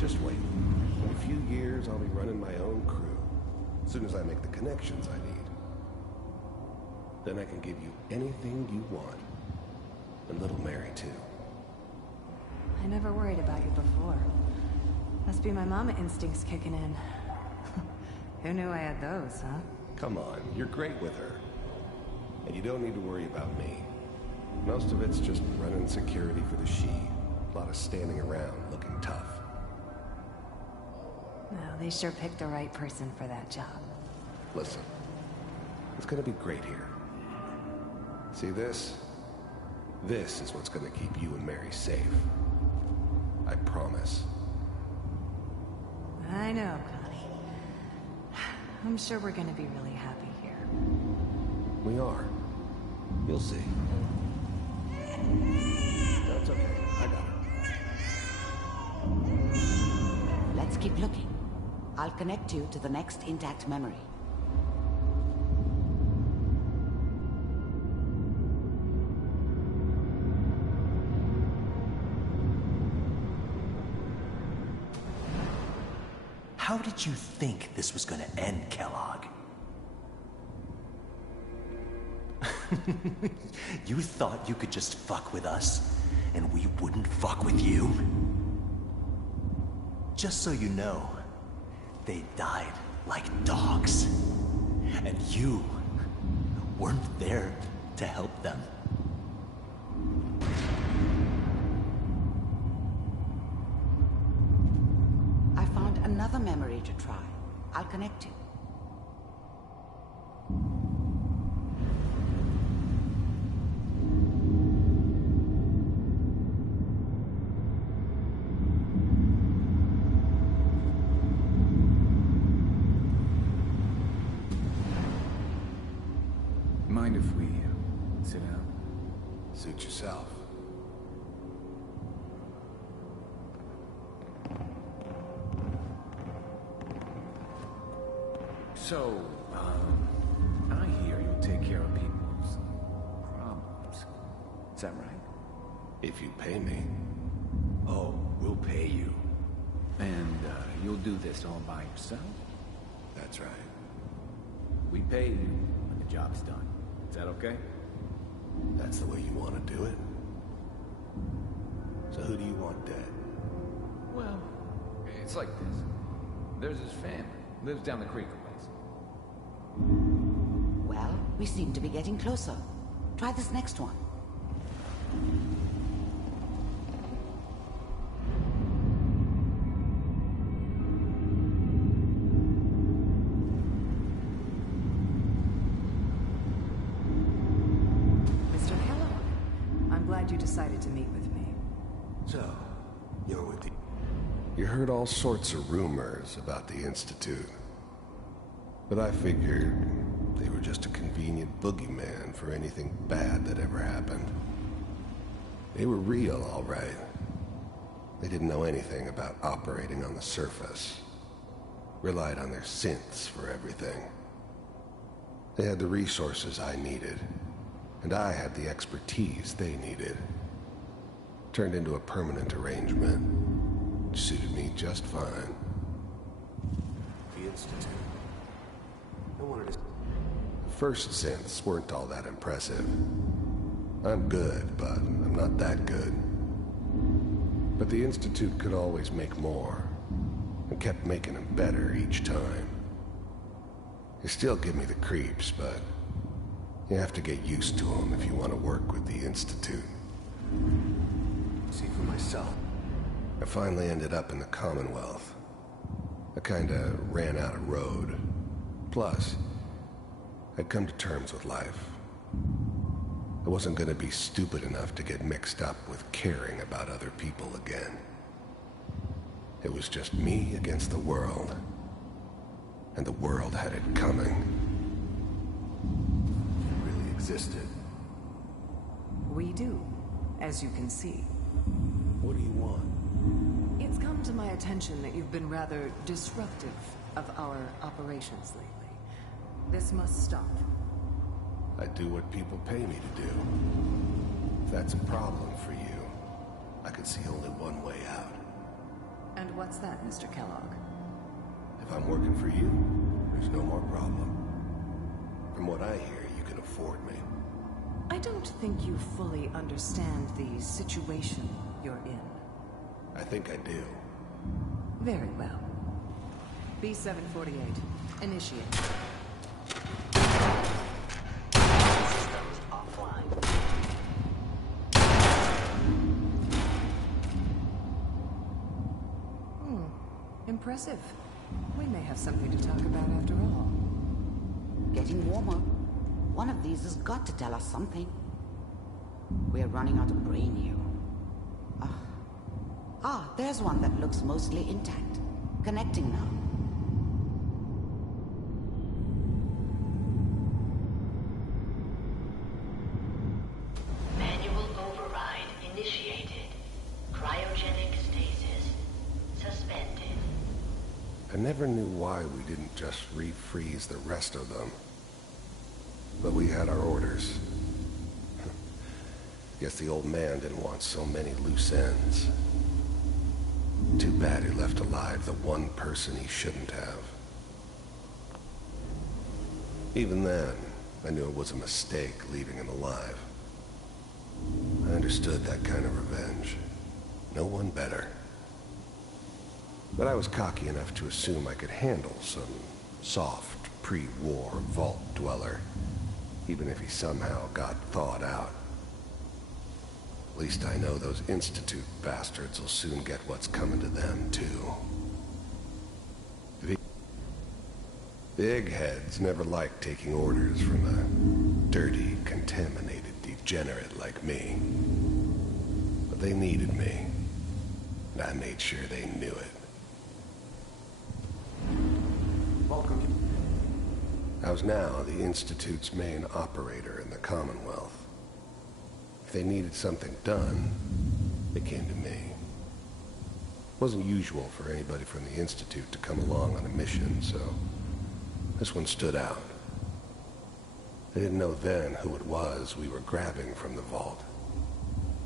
Just wait. In a few years, I'll be running my own crew. As soon as I make the connections I need. Then I can give you anything you want. And little Mary, too. I never worried about you before. Must be my mama instincts kicking in. Who knew I had those, huh? Come on, you're great with her. And you don't need to worry about me. Most of it's just running security for the she. A lot of standing around looking tough. Well, they sure picked the right person for that job. Listen, it's gonna be great here. See this? This is what's gonna keep you and Mary safe. I promise. I know, Connie. I'm sure we're gonna be really happy here. We are. You'll see. That's okay. I got it. Let's keep looking. I'll connect you to the next intact memory. How did you think this was gonna end, Kellogg? You thought you could just fuck with us, and we wouldn't fuck with you? Just so you know, they died like dogs. And you weren't there to help them. I found another memory to try. I'll connect you. Mind if we sit down? Suit yourself. So, I hear you take care of people's problems. Is that right? If you pay me. Oh, we'll pay you. And you'll do this all by yourself? That's right. We pay you when the job's done. Is that okay? That's the way you want to do it? So who do you want dead? Well, it's like this. There's his family. Lives down the creek a ways. Well, we seem to be getting closer. Try this next one. glad you decided to meet with me. So, you're with the... You heard all sorts of rumors about the Institute. But I figured they were just a convenient boogeyman for anything bad that ever happened. They were real, all right. They didn't know anything about operating on the surface. Relied on their synths for everything. They had the resources I needed, and I had the expertise they needed. Turned into a permanent arrangement. Suited me just fine. The Institute. I wanted to... The first synths weren't all that impressive. I'm good, but I'm not that good. But the Institute could always make more, and kept making them better each time. They still give me the creeps, but you have to get used to them if you want to work with the Institute. See for myself. I finally ended up in the Commonwealth. I kinda ran out of road. Plus, I'd come to terms with life. I wasn't gonna be stupid enough to get mixed up with caring about other people again. It was just me against the world. And the world had it coming. It really existed. We do, as you can see. What do you want? It's come to my attention that you've been rather disruptive of our operations lately. This must stop. I do what people pay me to do. If that's a problem for you, I can see only one way out. And what's that, Mr. Kellogg? If I'm working for you, there's no more problem. From what I hear, you can afford me. I don't think you fully understand the situation you're in. I think I do. Very well. B-748, initiate. Systems offline. Impressive. We may have something to talk about after all. Getting warmer. One of these has got to tell us something. We're running out of brain here. There's one that looks mostly intact. Connecting now. Manual override initiated. Cryogenic stasis suspended. I never knew why we didn't just refreeze the rest of them. But we had our orders. Guess the old man didn't want so many loose ends. Too bad he left alive the one person he shouldn't have. Even then, I knew it was a mistake leaving him alive. I understood that kind of revenge. No one better. But I was cocky enough to assume I could handle some soft, pre-war vault dweller, even if he somehow got thawed out. At least I know those Institute bastards will soon get what's coming to them, too. Big heads never liked taking orders from a dirty, contaminated degenerate like me. But they needed me, and I made sure they knew it. Welcome. I was now the Institute's main operator in the Commonwealth. If they needed something done, they came to me. It wasn't usual for anybody from the Institute to come along on a mission, so this one stood out. I didn't know then who it was we were grabbing from the vault.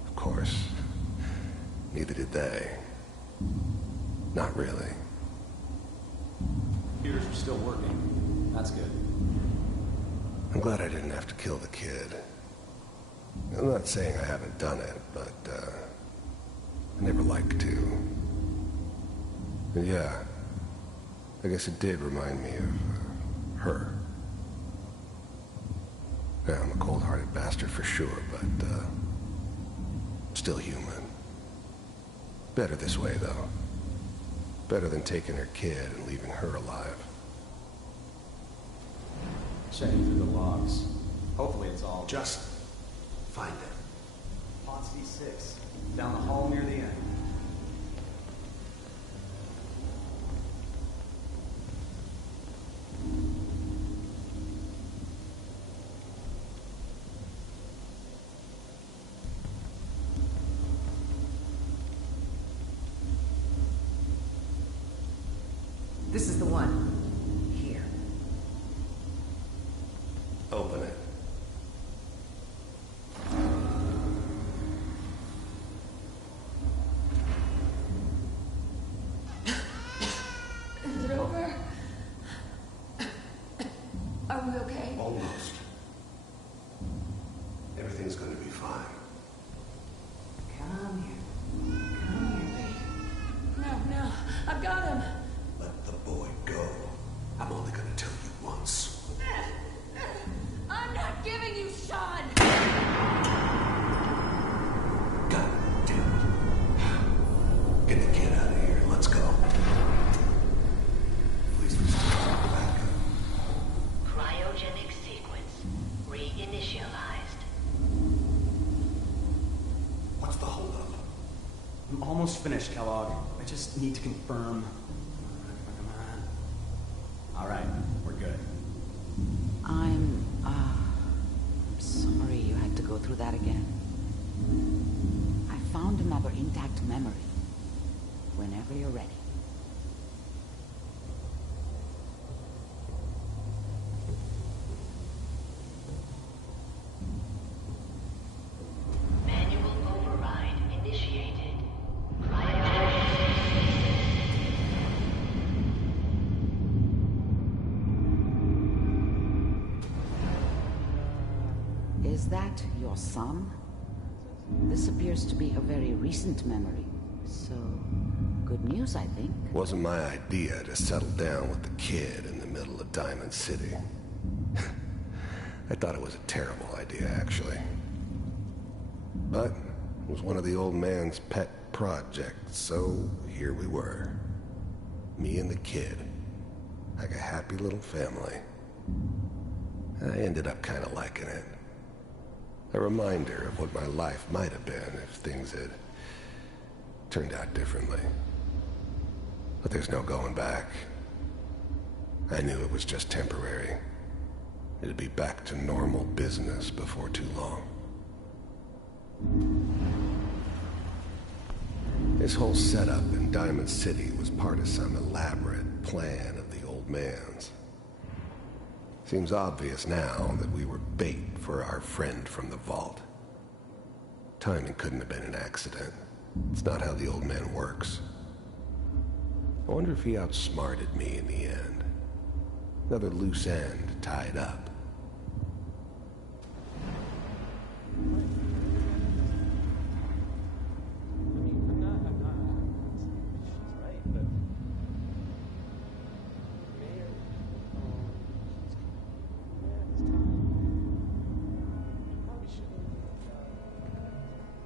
Of course, neither did they. Not really. Computers are still working. That's good. I'm glad I didn't have to kill the kid. I'm not saying I haven't done it, but, I never liked to. And yeah, I guess it did remind me of, her. Yeah, I'm a cold-hearted bastard for sure, but, still human. Better this way, though. Better than taking her kid and leaving her alive. Checking through the logs. Hopefully it's all... Just find it. Velocity 6. Down the hall near the end. This is the one. Here. Open it. Is it over? Are we okay? Almost. Everything's gonna be fine. Come here. Come here, baby. No, I've got him. Let the boy go. I'm only gonna tell you once. I'm not giving you Sean! God damn it. Get the kid out of here. Let's go. Please just come back. Cryogenic sequence reinitialized. What's the holdup? I'm almost finished, Kellogg. I just need to confirm. Come on. All right, we're good. I'm sorry you had to go through that again. I found another intact memory. Whenever you're ready. Manual override initiated. Is that your son? This appears to be a very recent memory. So, good news, I think. Wasn't my idea to settle down with the kid in the middle of Diamond City. I thought it was a terrible idea, actually. But it was one of the old man's pet projects, so here we were. Me and the kid. Like a happy little family. I ended up kind of liking it. A reminder of what my life might have been if things had turned out differently. But there's no going back. I knew it was just temporary. It'd be back to normal business before too long. This whole setup in Diamond City was part of some elaborate plan of the old man's. Seems obvious now that we were bait for our friend from the vault. Timing couldn't have been an accident. It's not how the old man works. I wonder if he outsmarted me in the end. Another loose end tied up.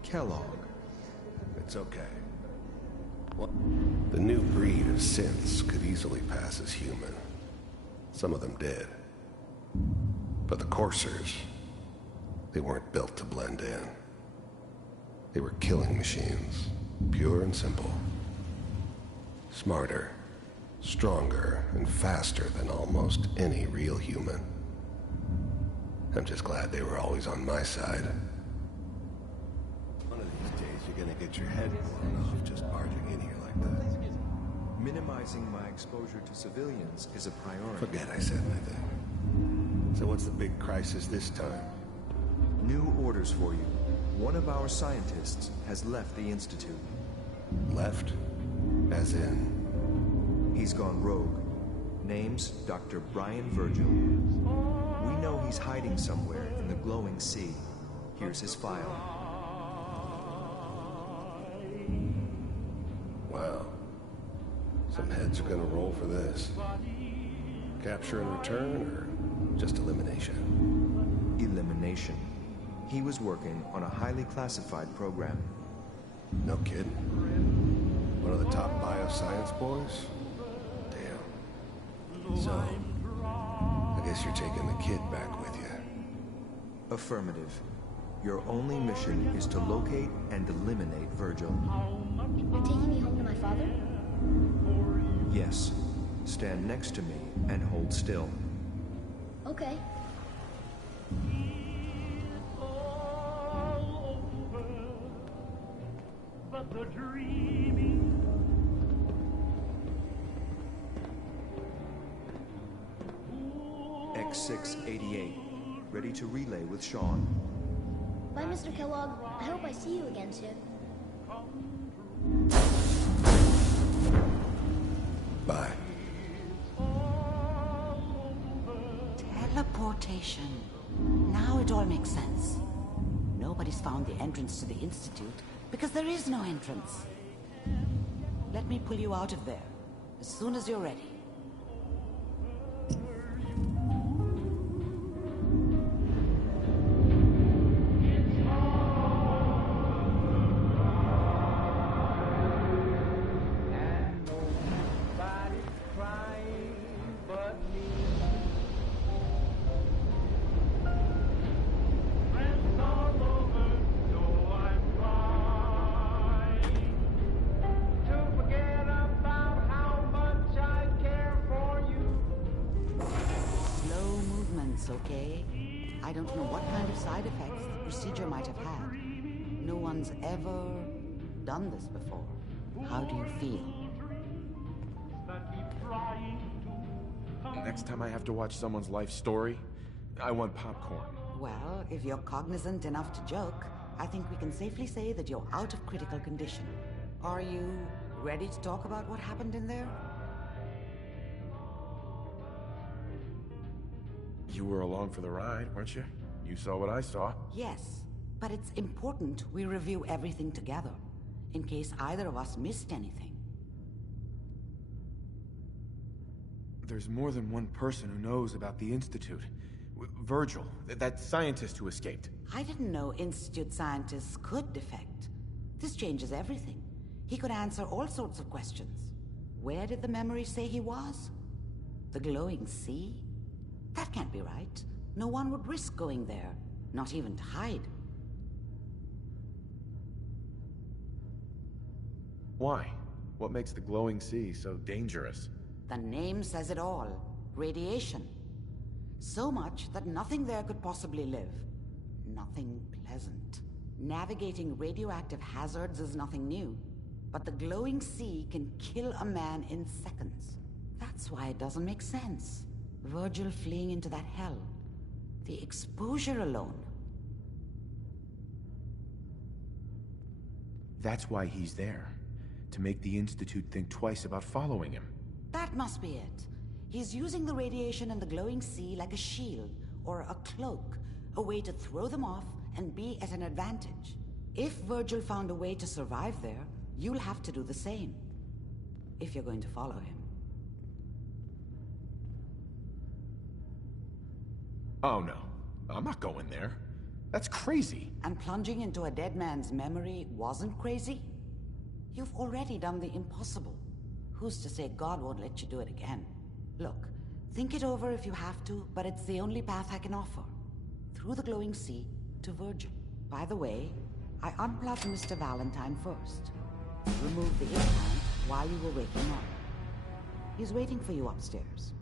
Kellogg. It's okay. What? The new breed of synths could easily pass as human. Some of them did. But the coursers, they weren't built to blend in. They were killing machines, pure and simple. Smarter, stronger, and faster than almost any real human. I'm just glad they were always on my side. One of these days, you're gonna get your head blown off just barging in here like that. Minimizing my exposure to civilians is a priority. Forget I said anything. So what's the big crisis this time? New orders for you. One of our scientists has left the Institute. Left? As in? He's gone rogue. Name's Dr. Brian Virgil. We know he's hiding somewhere in the glowing sea. Here's his file. Wow. Some heads are gonna roll for this. Capture and return, or just elimination? Elimination. He was working on a highly classified program. No kidding. One of the top bioscience boys? Damn. So, I guess you're taking the kid back with you. Affirmative. Your only mission is to locate and eliminate Virgil. You're taking me home to my father? Yes. Stand next to me and hold still. Okay. X688. Ready to relay with Sean. Bye, Mr. Kellogg. I hope I see you again soon. Bye. Teleportation. Now it all makes sense. Nobody's found the entrance to the Institute because there is no entrance. Let me pull you out of there as soon as you're ready. Okay? I don't know what kind of side effects the procedure might have had. No one's ever done this before. How do you feel? Next time I have to watch someone's life story, I want popcorn. Well, if you're cognizant enough to joke, I think we can safely say that you're out of critical condition. Are you ready to talk about what happened in there? You were along for the ride, weren't you? You saw what I saw. Yes, but it's important we review everything together, in case either of us missed anything. There's more than one person who knows about the Institute. Virgil, that scientist who escaped. I didn't know Institute scientists could defect. This changes everything. He could answer all sorts of questions. Where did the memory say he was? The glowing sea? That can't be right. No one would risk going there, not even to hide. Why? What makes the glowing sea so dangerous? The name says it all. Radiation. So much that nothing there could possibly live. Nothing pleasant. Navigating radioactive hazards is nothing new, but the glowing sea can kill a man in seconds. That's why it doesn't make sense. Virgil fleeing into that hell. The exposure alone. That's why he's there. To make the Institute think twice about following him. That must be it. He's using the radiation in the glowing sea like a shield, or a cloak. A way to throw them off and be at an advantage. If Virgil found a way to survive there, you'll have to do the same. If you're going to follow him. Oh no, I'm not going there. That's crazy. And plunging into a dead man's memory wasn't crazy? You've already done the impossible. Who's to say God won't let you do it again? Look, think it over if you have to, but it's the only path I can offer. Through the glowing sea to Virgil. By the way, I unplugged Mr. Valentine first. Removed the implant while you were waking up. He's waiting for you upstairs.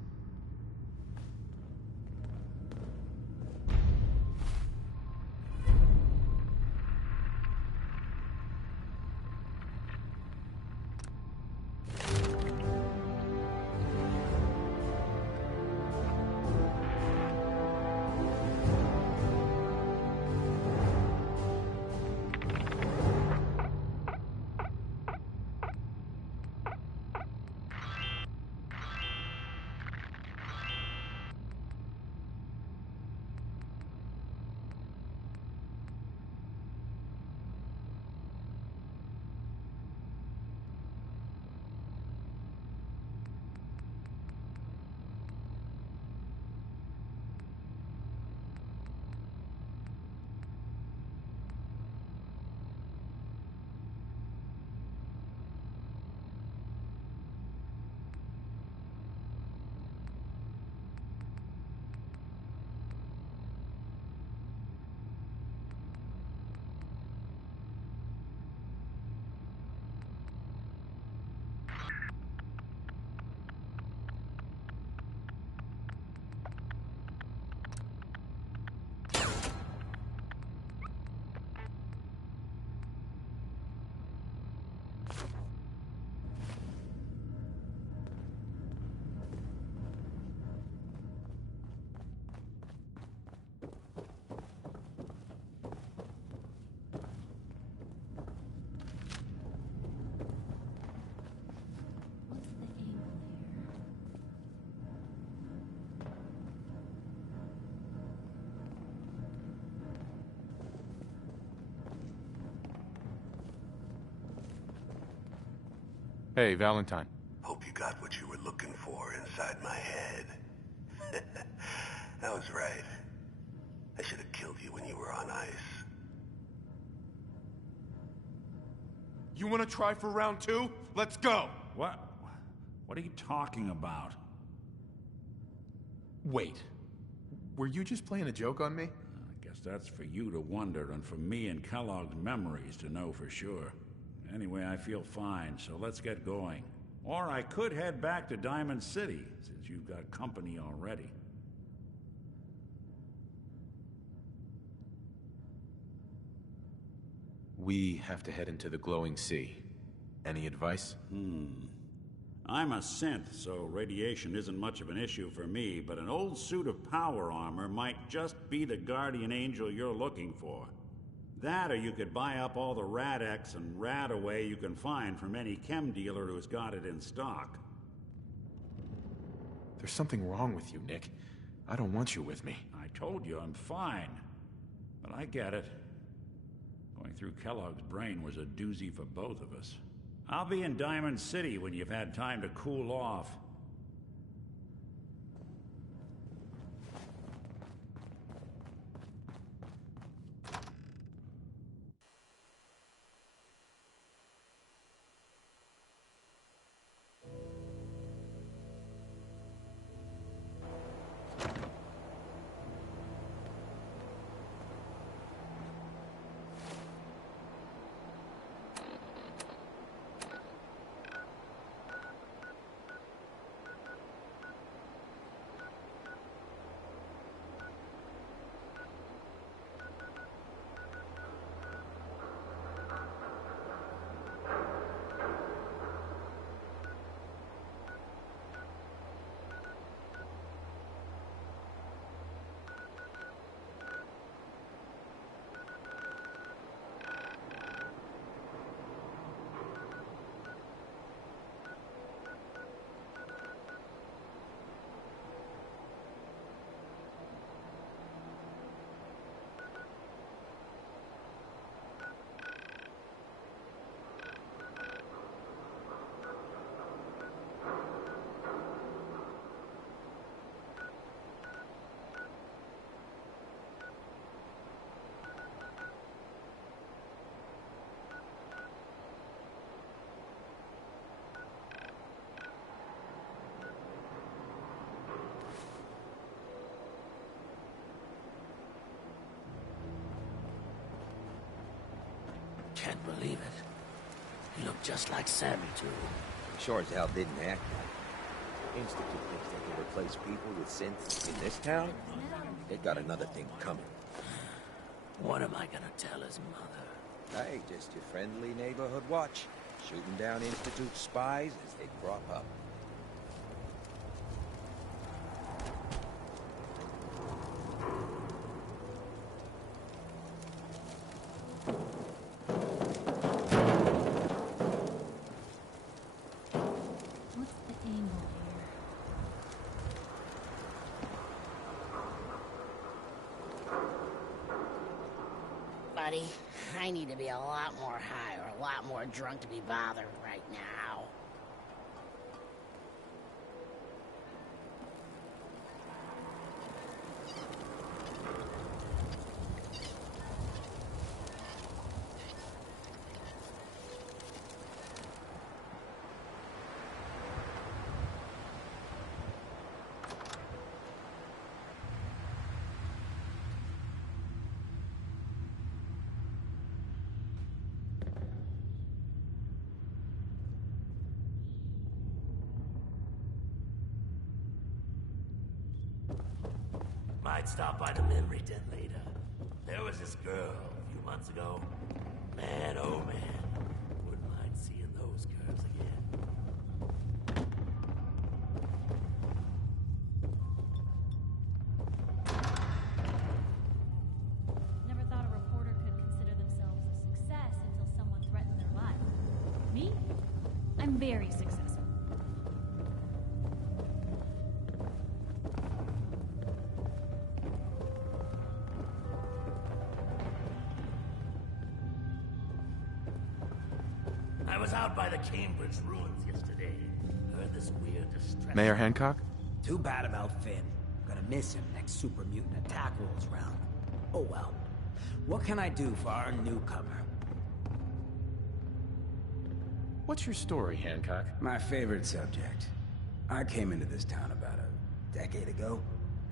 Hey, Valentine. Hope you got what you were looking for inside my head. I was right. I should have killed you when you were on ice. You wanna try for round 2? Let's go! What? What are you talking about? Wait. Were you just playing a joke on me? I guess that's for you to wonder, and for me and Kellogg's memories to know for sure. Anyway, I feel fine, so let's get going. Or I could head back to Diamond City, since you've got company already. We have to head into the glowing sea. Any advice? I'm a synth, so radiation isn't much of an issue for me, but an old suit of power armor might just be the guardian angel you're looking for. That, or you could buy up all the Rad-X and Rad-Away you can find from any chem dealer who's got it in stock. There's something wrong with you, Nick. I don't want you with me. I told you I'm fine. But I get it. Going through Kellogg's brain was a doozy for both of us. I'll be in Diamond City when you've had time to cool off. Can't believe it. You look just like Sammy, too. Sure as hell didn't act like. Institute thinks they can replace people with synths in this town? They got another thing coming. What am I gonna tell his mother? Hey, just your friendly neighborhood watch. Shooting down Institute spies as they crop up. What's the angle here? Buddy, I need to be a lot more high or a lot more drunk to be bothered right now. Might stop by the memory den later. There was this girl a few months ago. Man, oh man. Wouldn't mind seeing those curves again. Never thought a reporter could consider themselves a success until someone threatened their life. Me? I'm very successful. I was out by the Cambridge ruins yesterday. Heard this weird distress. Mayor Hancock? Too bad about Finn. Gonna miss him next super mutant attack rolls round. Oh well. What can I do for our newcomer? What's your story, Hancock? My favorite subject. I came into this town about a decade ago.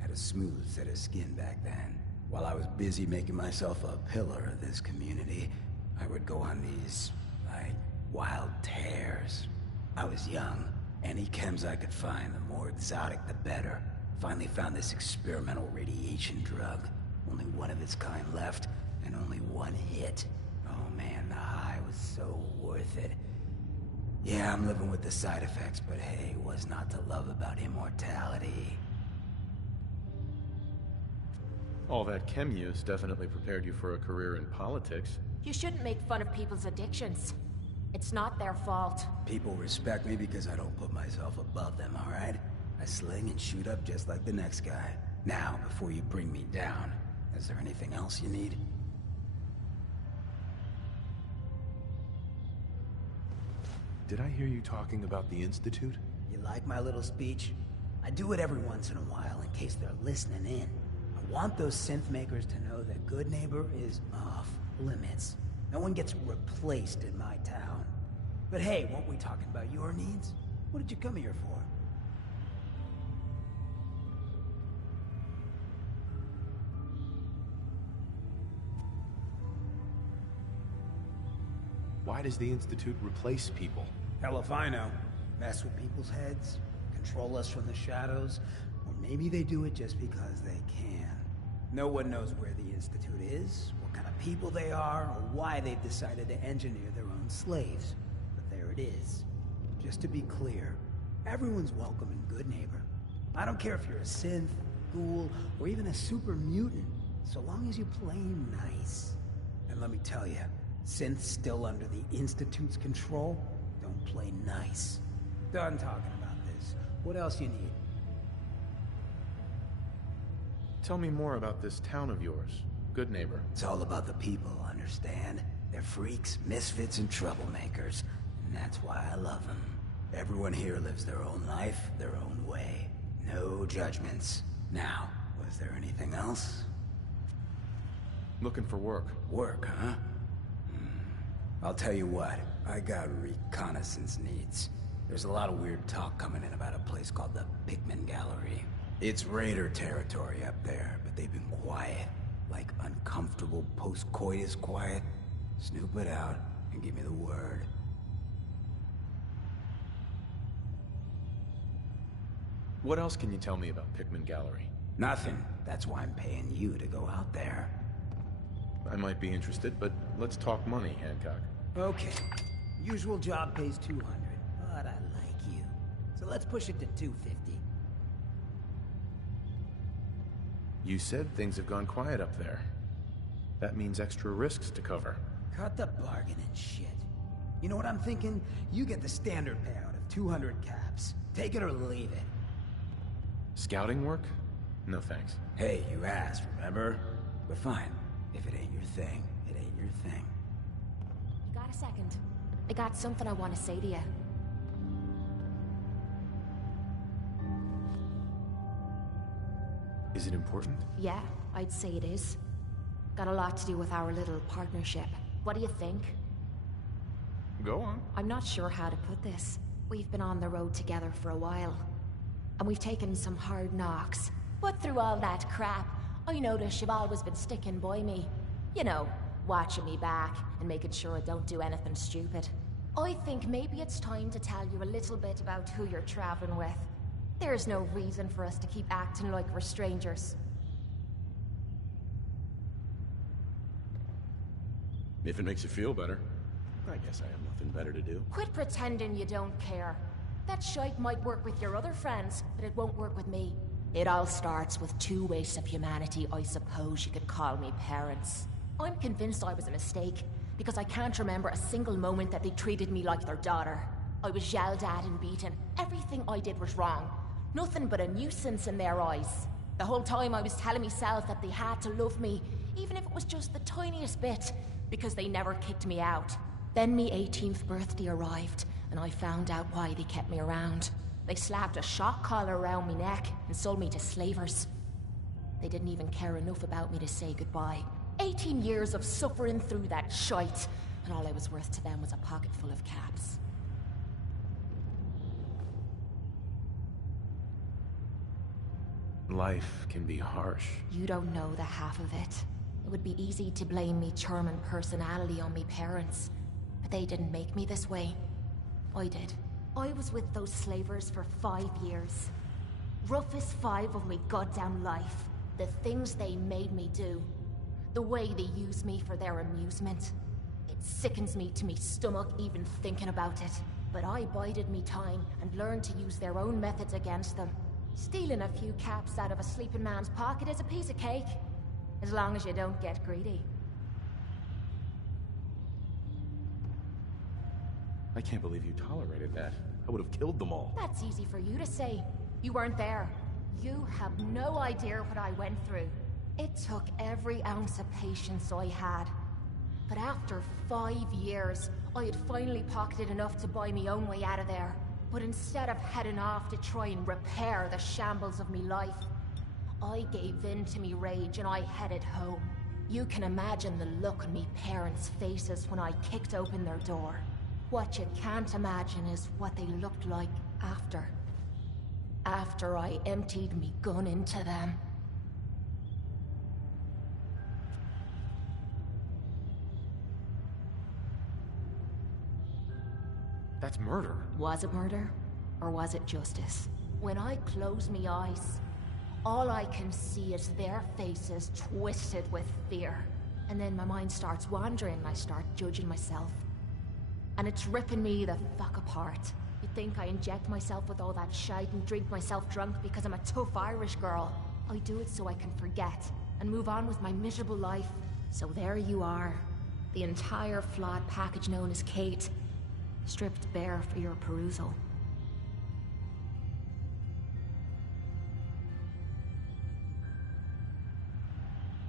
Had a smooth set of skin back then. While I was busy making myself a pillar of this community, I would go on these, like, wild tears. I was young. Any chems I could find, the more exotic the better. Finally found this experimental radiation drug. Only one of its kind left, and only one hit. Oh man, the high was so worth it. Yeah, I'm living with the side effects, but hey, what's not to love about immortality? All that chem use definitely prepared you for a career in politics. You shouldn't make fun of people's addictions. It's not their fault. People respect me because I don't put myself above them, alright? I sling and shoot up just like the next guy. Now, before you bring me down, is there anything else you need? Did I hear you talking about the Institute? You like my little speech? I do it every once in a while in case they're listening in. I want those synth makers to know that Good Neighbor is off limits. No one gets replaced in my town. But hey, weren't we talking about your needs? What did you come here for? Why does the Institute replace people? Hell if I know. Mess with people's heads, control us from the shadows, or maybe they do it just because they can. No one knows where the Institute is, what kind of people they are, or why they've decided to engineer their own slaves. But there it is. Just to be clear, everyone's welcome in Good Neighbor. I don't care if you're a synth, ghoul, or even a super mutant, so long as you play nice. And let me tell you, synths still under the Institute's control don't play nice. Done talking about this. What else you need? Tell me more about this town of yours, Good Neighbor. It's all about the people, understand? They're freaks, misfits, and troublemakers. And that's why I love them. Everyone here lives their own life, their own way. No judgments. Now, was there anything else? Looking for work. Work, huh? I'll tell you what, I got reconnaissance needs. There's a lot of weird talk coming in about a place called the Pikmin Gallery. It's raider territory up there, but they've been quiet. Like uncomfortable post-coitus quiet. Snoop it out and give me the word. What else can you tell me about Pikmin Gallery? Nothing. That's why I'm paying you to go out there. I might be interested, but let's talk money, Hancock. Okay. Usual job pays 200, but I like you. So let's push it to 250. You said things have gone quiet up there. That means extra risks to cover. Cut the bargain and shit. You know what I'm thinking? You get the standard payout of 200 caps. Take it or leave it. Scouting work? No thanks. Hey, you asked, remember? But fine. If it ain't your thing, it ain't your thing. You got a second? I got something I want to say to you. Is it important? Yeah, I'd say it is. Got a lot to do with our little partnership. What do you think? Go on. I'm not sure how to put this. We've been on the road together for a while. And we've taken some hard knocks. But through all that crap, I notice you've always been sticking by me. You know, watching me back and making sure I don't do anything stupid. I think maybe it's time to tell you a little bit about who you're traveling with. There's no reason for us to keep acting like we're strangers. If it makes you feel better. I guess I have nothing better to do. Quit pretending you don't care. That shite might work with your other friends, but it won't work with me. It all starts with two wastes of humanity I suppose you could call me parents. I'm convinced I was a mistake, because I can't remember a single moment that they treated me like their daughter. I was yelled at and beaten. Everything I did was wrong. Nothing but a nuisance in their eyes. The whole time I was telling myself that they had to love me, even if it was just the tiniest bit, because they never kicked me out. Then me 18th birthday arrived, and I found out why they kept me around. They slapped a shock collar around me neck and sold me to slavers. They didn't even care enough about me to say goodbye. 18 years of suffering through that shite, and all I was worth to them was a pocket full of caps. Life can be harsh. You don't know the half of it. It would be easy to blame me charming personality on me parents, but they didn't make me this way. I did. I was with those slavers for 5 years. Roughest 5 of me goddamn life. The things they made me do. The way they used me for their amusement. It sickens me to me stomach even thinking about it. But I bided me time and learned to use their own methods against them. Stealing a few caps out of a sleeping man's pocket is a piece of cake. As long as you don't get greedy. I can't believe you tolerated that. I would have killed them all. That's easy for you to say. You weren't there. You have no idea what I went through. It took every ounce of patience I had. But after 5 years, I had finally pocketed enough to buy me own way out of there. But instead of heading off to try and repair the shambles of me life, I gave in to me rage and I headed home. You can imagine the look on me parents' faces when I kicked open their door. What you can't imagine is what they looked like after. After I emptied me gun into them. That's murder. Was it murder? Or was it justice? When I close me eyes, all I can see is their faces twisted with fear. And then my mind starts wandering and I start judging myself. And it's ripping me the fuck apart. You think I inject myself with all that shite and drink myself drunk because I'm a tough Irish girl. I do it so I can forget and move on with my miserable life. So there you are. The entire flawed package known as Kate. Stripped bare for your perusal.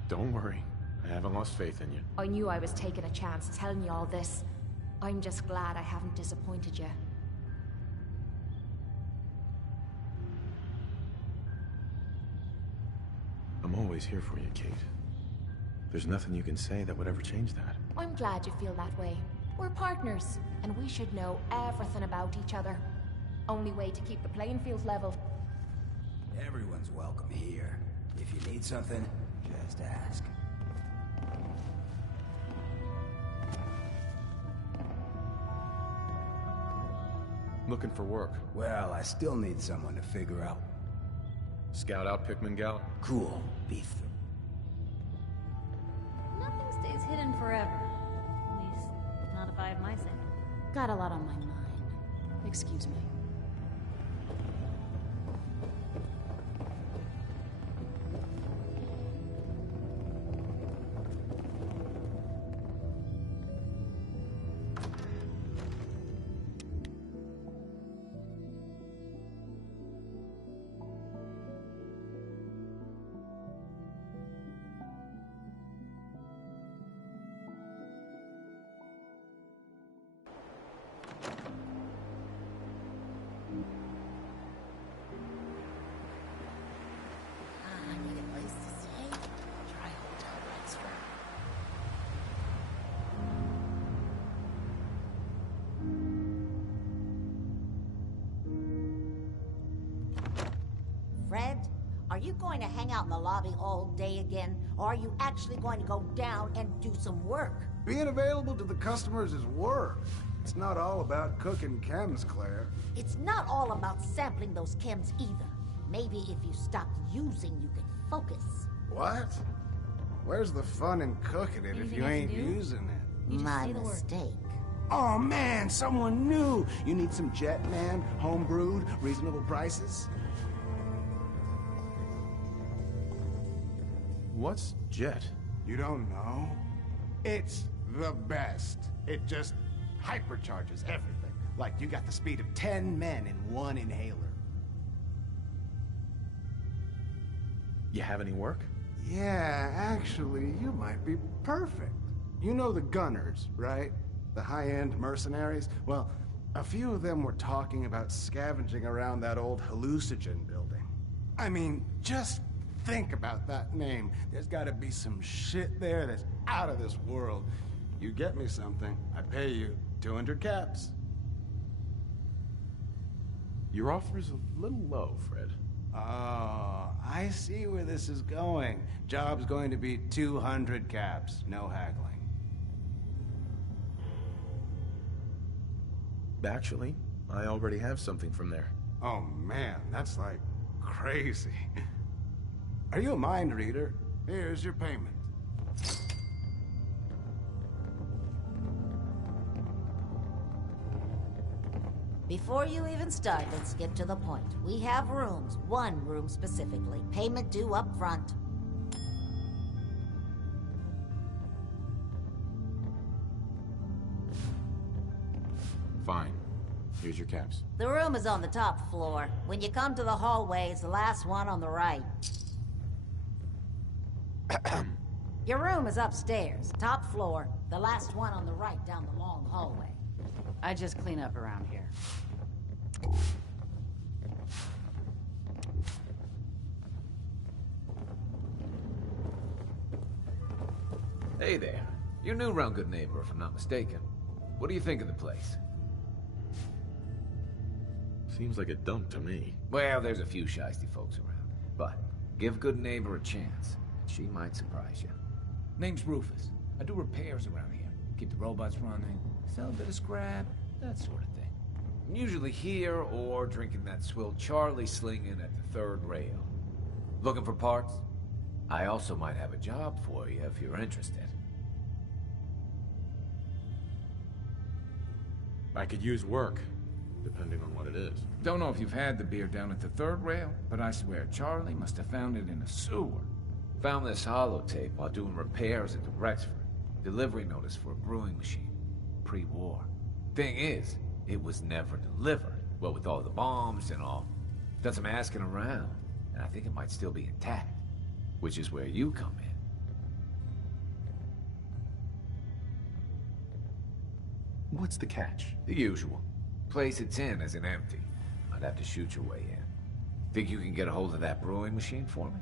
Don't worry. I haven't lost faith in you. I knew I was taking a chance telling you all this. I'm just glad I haven't disappointed you. I'm always here for you, Kate. There's nothing you can say that would ever change that. I'm glad you feel that way. We're partners, and we should know everything about each other. Only way to keep the playing field level. Everyone's welcome here. If you need something, just ask. Looking for work. Well, I still need someone to figure out. Scout out Pickman Gal? Cool. Beef. Nothing stays hidden forever. At least, not if I have my say. Got a lot on my mind. Excuse me. Fred, are you going to hang out in the lobby all day again, or are you actually going to go down and do some work? Being available to the customers is work. It's not all about cooking chems, Claire. It's not all about sampling those chems either. Maybe if you stopped using, you could focus. What? Where's the fun in cooking it if you ain't using it? My mistake. Oh man, someone new! You need some Jet, man? Home-brewed, reasonable prices? What's Jet? You don't know? It's the best. It just hypercharges everything. Like you got the speed of 10 men in one inhaler. You have any work? Yeah, actually, you might be perfect. You know the Gunners, right? The high-end mercenaries? Well, a few of them were talking about scavenging around that old hallucinogen building. I mean, just think about that name. There's gotta be some shit there that's out of this world. You get me something, I pay you 200 caps. Your offer's a little low, Fred. Oh, I see where this is going. Job's going to be 200 caps, no haggling. Actually, I already have something from there. Oh man, that's like crazy. Are you a mind reader? Here's your payment. Before you even start, let's get to the point. We have rooms, one room specifically. Payment due up front. Fine. Here's your caps. The room is on the top floor. When you come to the hallway, it's the last one on the right. Your room is upstairs, top floor, the last one on the right down the long hallway. I just clean up around here. Hey there. You're new around Good Neighbor, if I'm not mistaken. What do you think of the place? Seems like a dump to me. Well, there's a few shiesty folks around. But give Good Neighbor a chance, and she might surprise you. Name's Rufus. I do repairs around here. Keep the robots running, sell a bit of scrap, that sort of thing. I'm usually here or drinking that swill Charlie slinging at the third rail. Looking for parts? I also might have a job for you if you're interested. I could use work, depending on what it is. Don't know if you've had the beer down at the third rail, but I swear Charlie must have found it in a sewer. Found this holotape while doing repairs at the Rexford. Delivery notice for a brewing machine. Pre-war. Thing is, it was never delivered. Well, with all the bombs and all. Done some asking around, and I think it might still be intact. Which is where you come in. What's the catch? The usual. Place it's in isn't empty. I'd have to shoot your way in. Think you can get a hold of that brewing machine for me?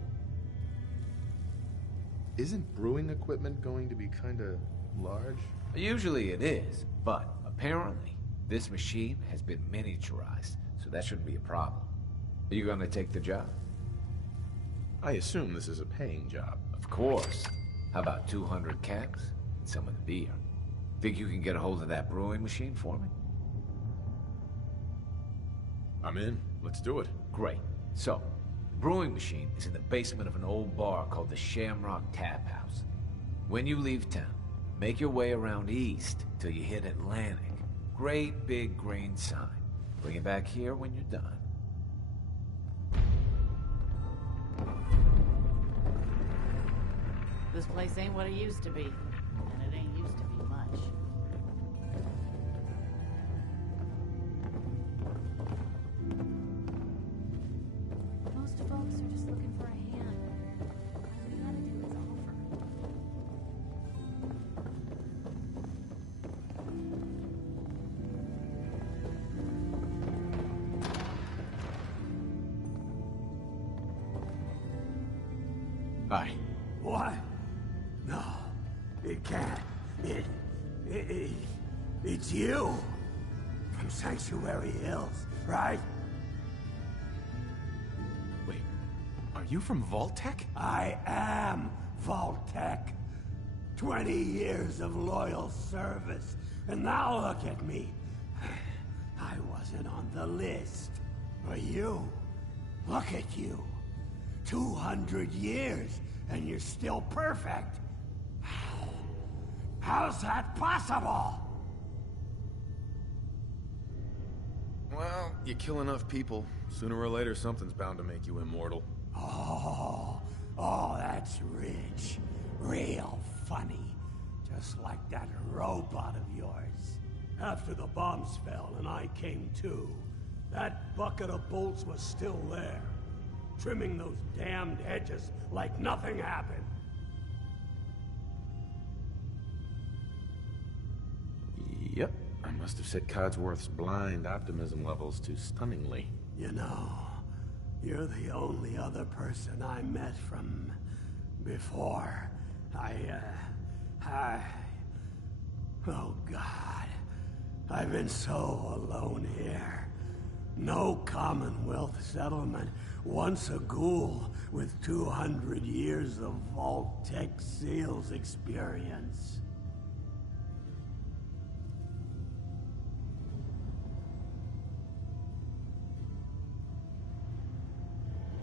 Isn't brewing equipment going to be kinda large? Usually it is, but apparently this machine has been miniaturized, so that shouldn't be a problem. Are you gonna take the job? I assume this is a paying job. Of course. How about 200 caps and some of the beer? Think you can get a hold of that brewing machine for me? I'm in. Let's do it. Great. So, the brewing machine is in the basement of an old bar called the Shamrock Tap House. When you leave town, make your way around east till you hit Atlantic. Great big green sign. Bring it back here when you're done. This place ain't what it used to be, and it ain't used to be much. Most folks are just looking for a hand. All you gotta do is offer. Hi. What? No, it can't. It's you. From Sanctuary Hills, right? Wait, are you from Vault-Tec? I am Vault-Tec. 20 years of loyal service, and now look at me. I wasn't on the list. But you, look at you. 200 years, and you're still perfect. How's that possible? Well, you kill enough people, sooner or later something's bound to make you immortal. Oh, that's rich. Real funny. Just like that robot of yours. After the bombs fell and I came to, that bucket of bolts was still there. Trimming those damned edges like nothing happened. Yep, I must have set Codsworth's blind optimism levels to stunningly. You know, you're the only other person I met from before. Oh God. I've been so alone here. No Commonwealth settlement. Once a ghoul with 200 years of Vault-Tec sales experience.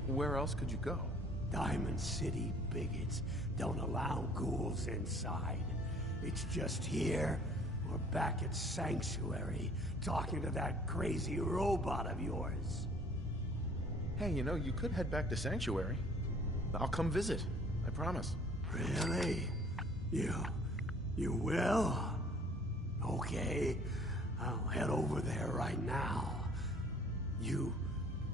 Where else could you go? Diamond City bigots don't allow ghouls inside. It's just here or back at Sanctuary, talking to that crazy robot of yours. Hey, you know, you could head back to Sanctuary. I'll come visit. I promise. Really? You will? Okay, I'll head over there right now. You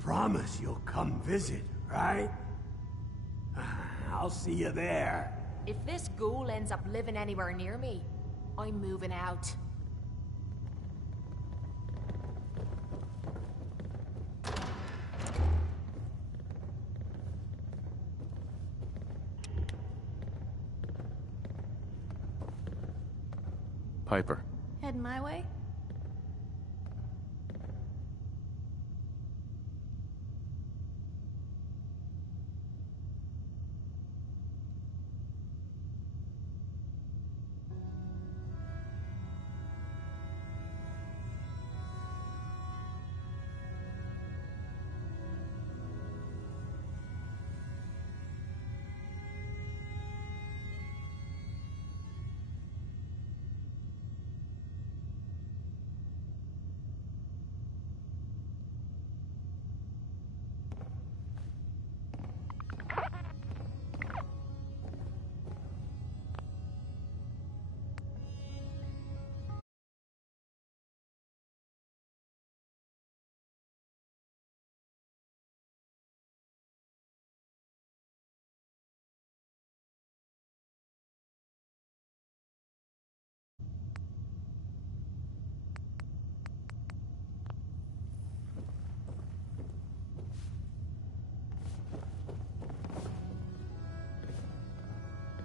promise you'll come visit, right? I'll see you there. If this ghoul ends up living anywhere near me, I'm moving out. Piper. Heading my way?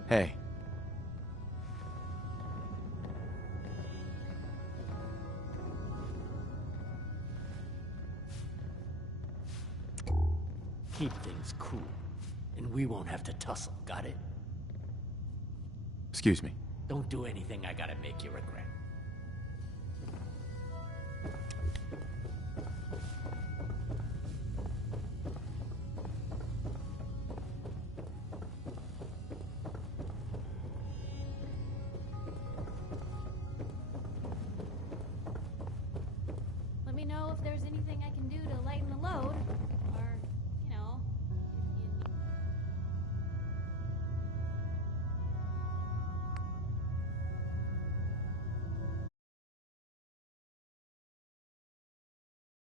Hey. Keep things cool, and we won't have to tussle, got it? Excuse me. Don't do anything I gotta make you regret. Let me know if there's anything I can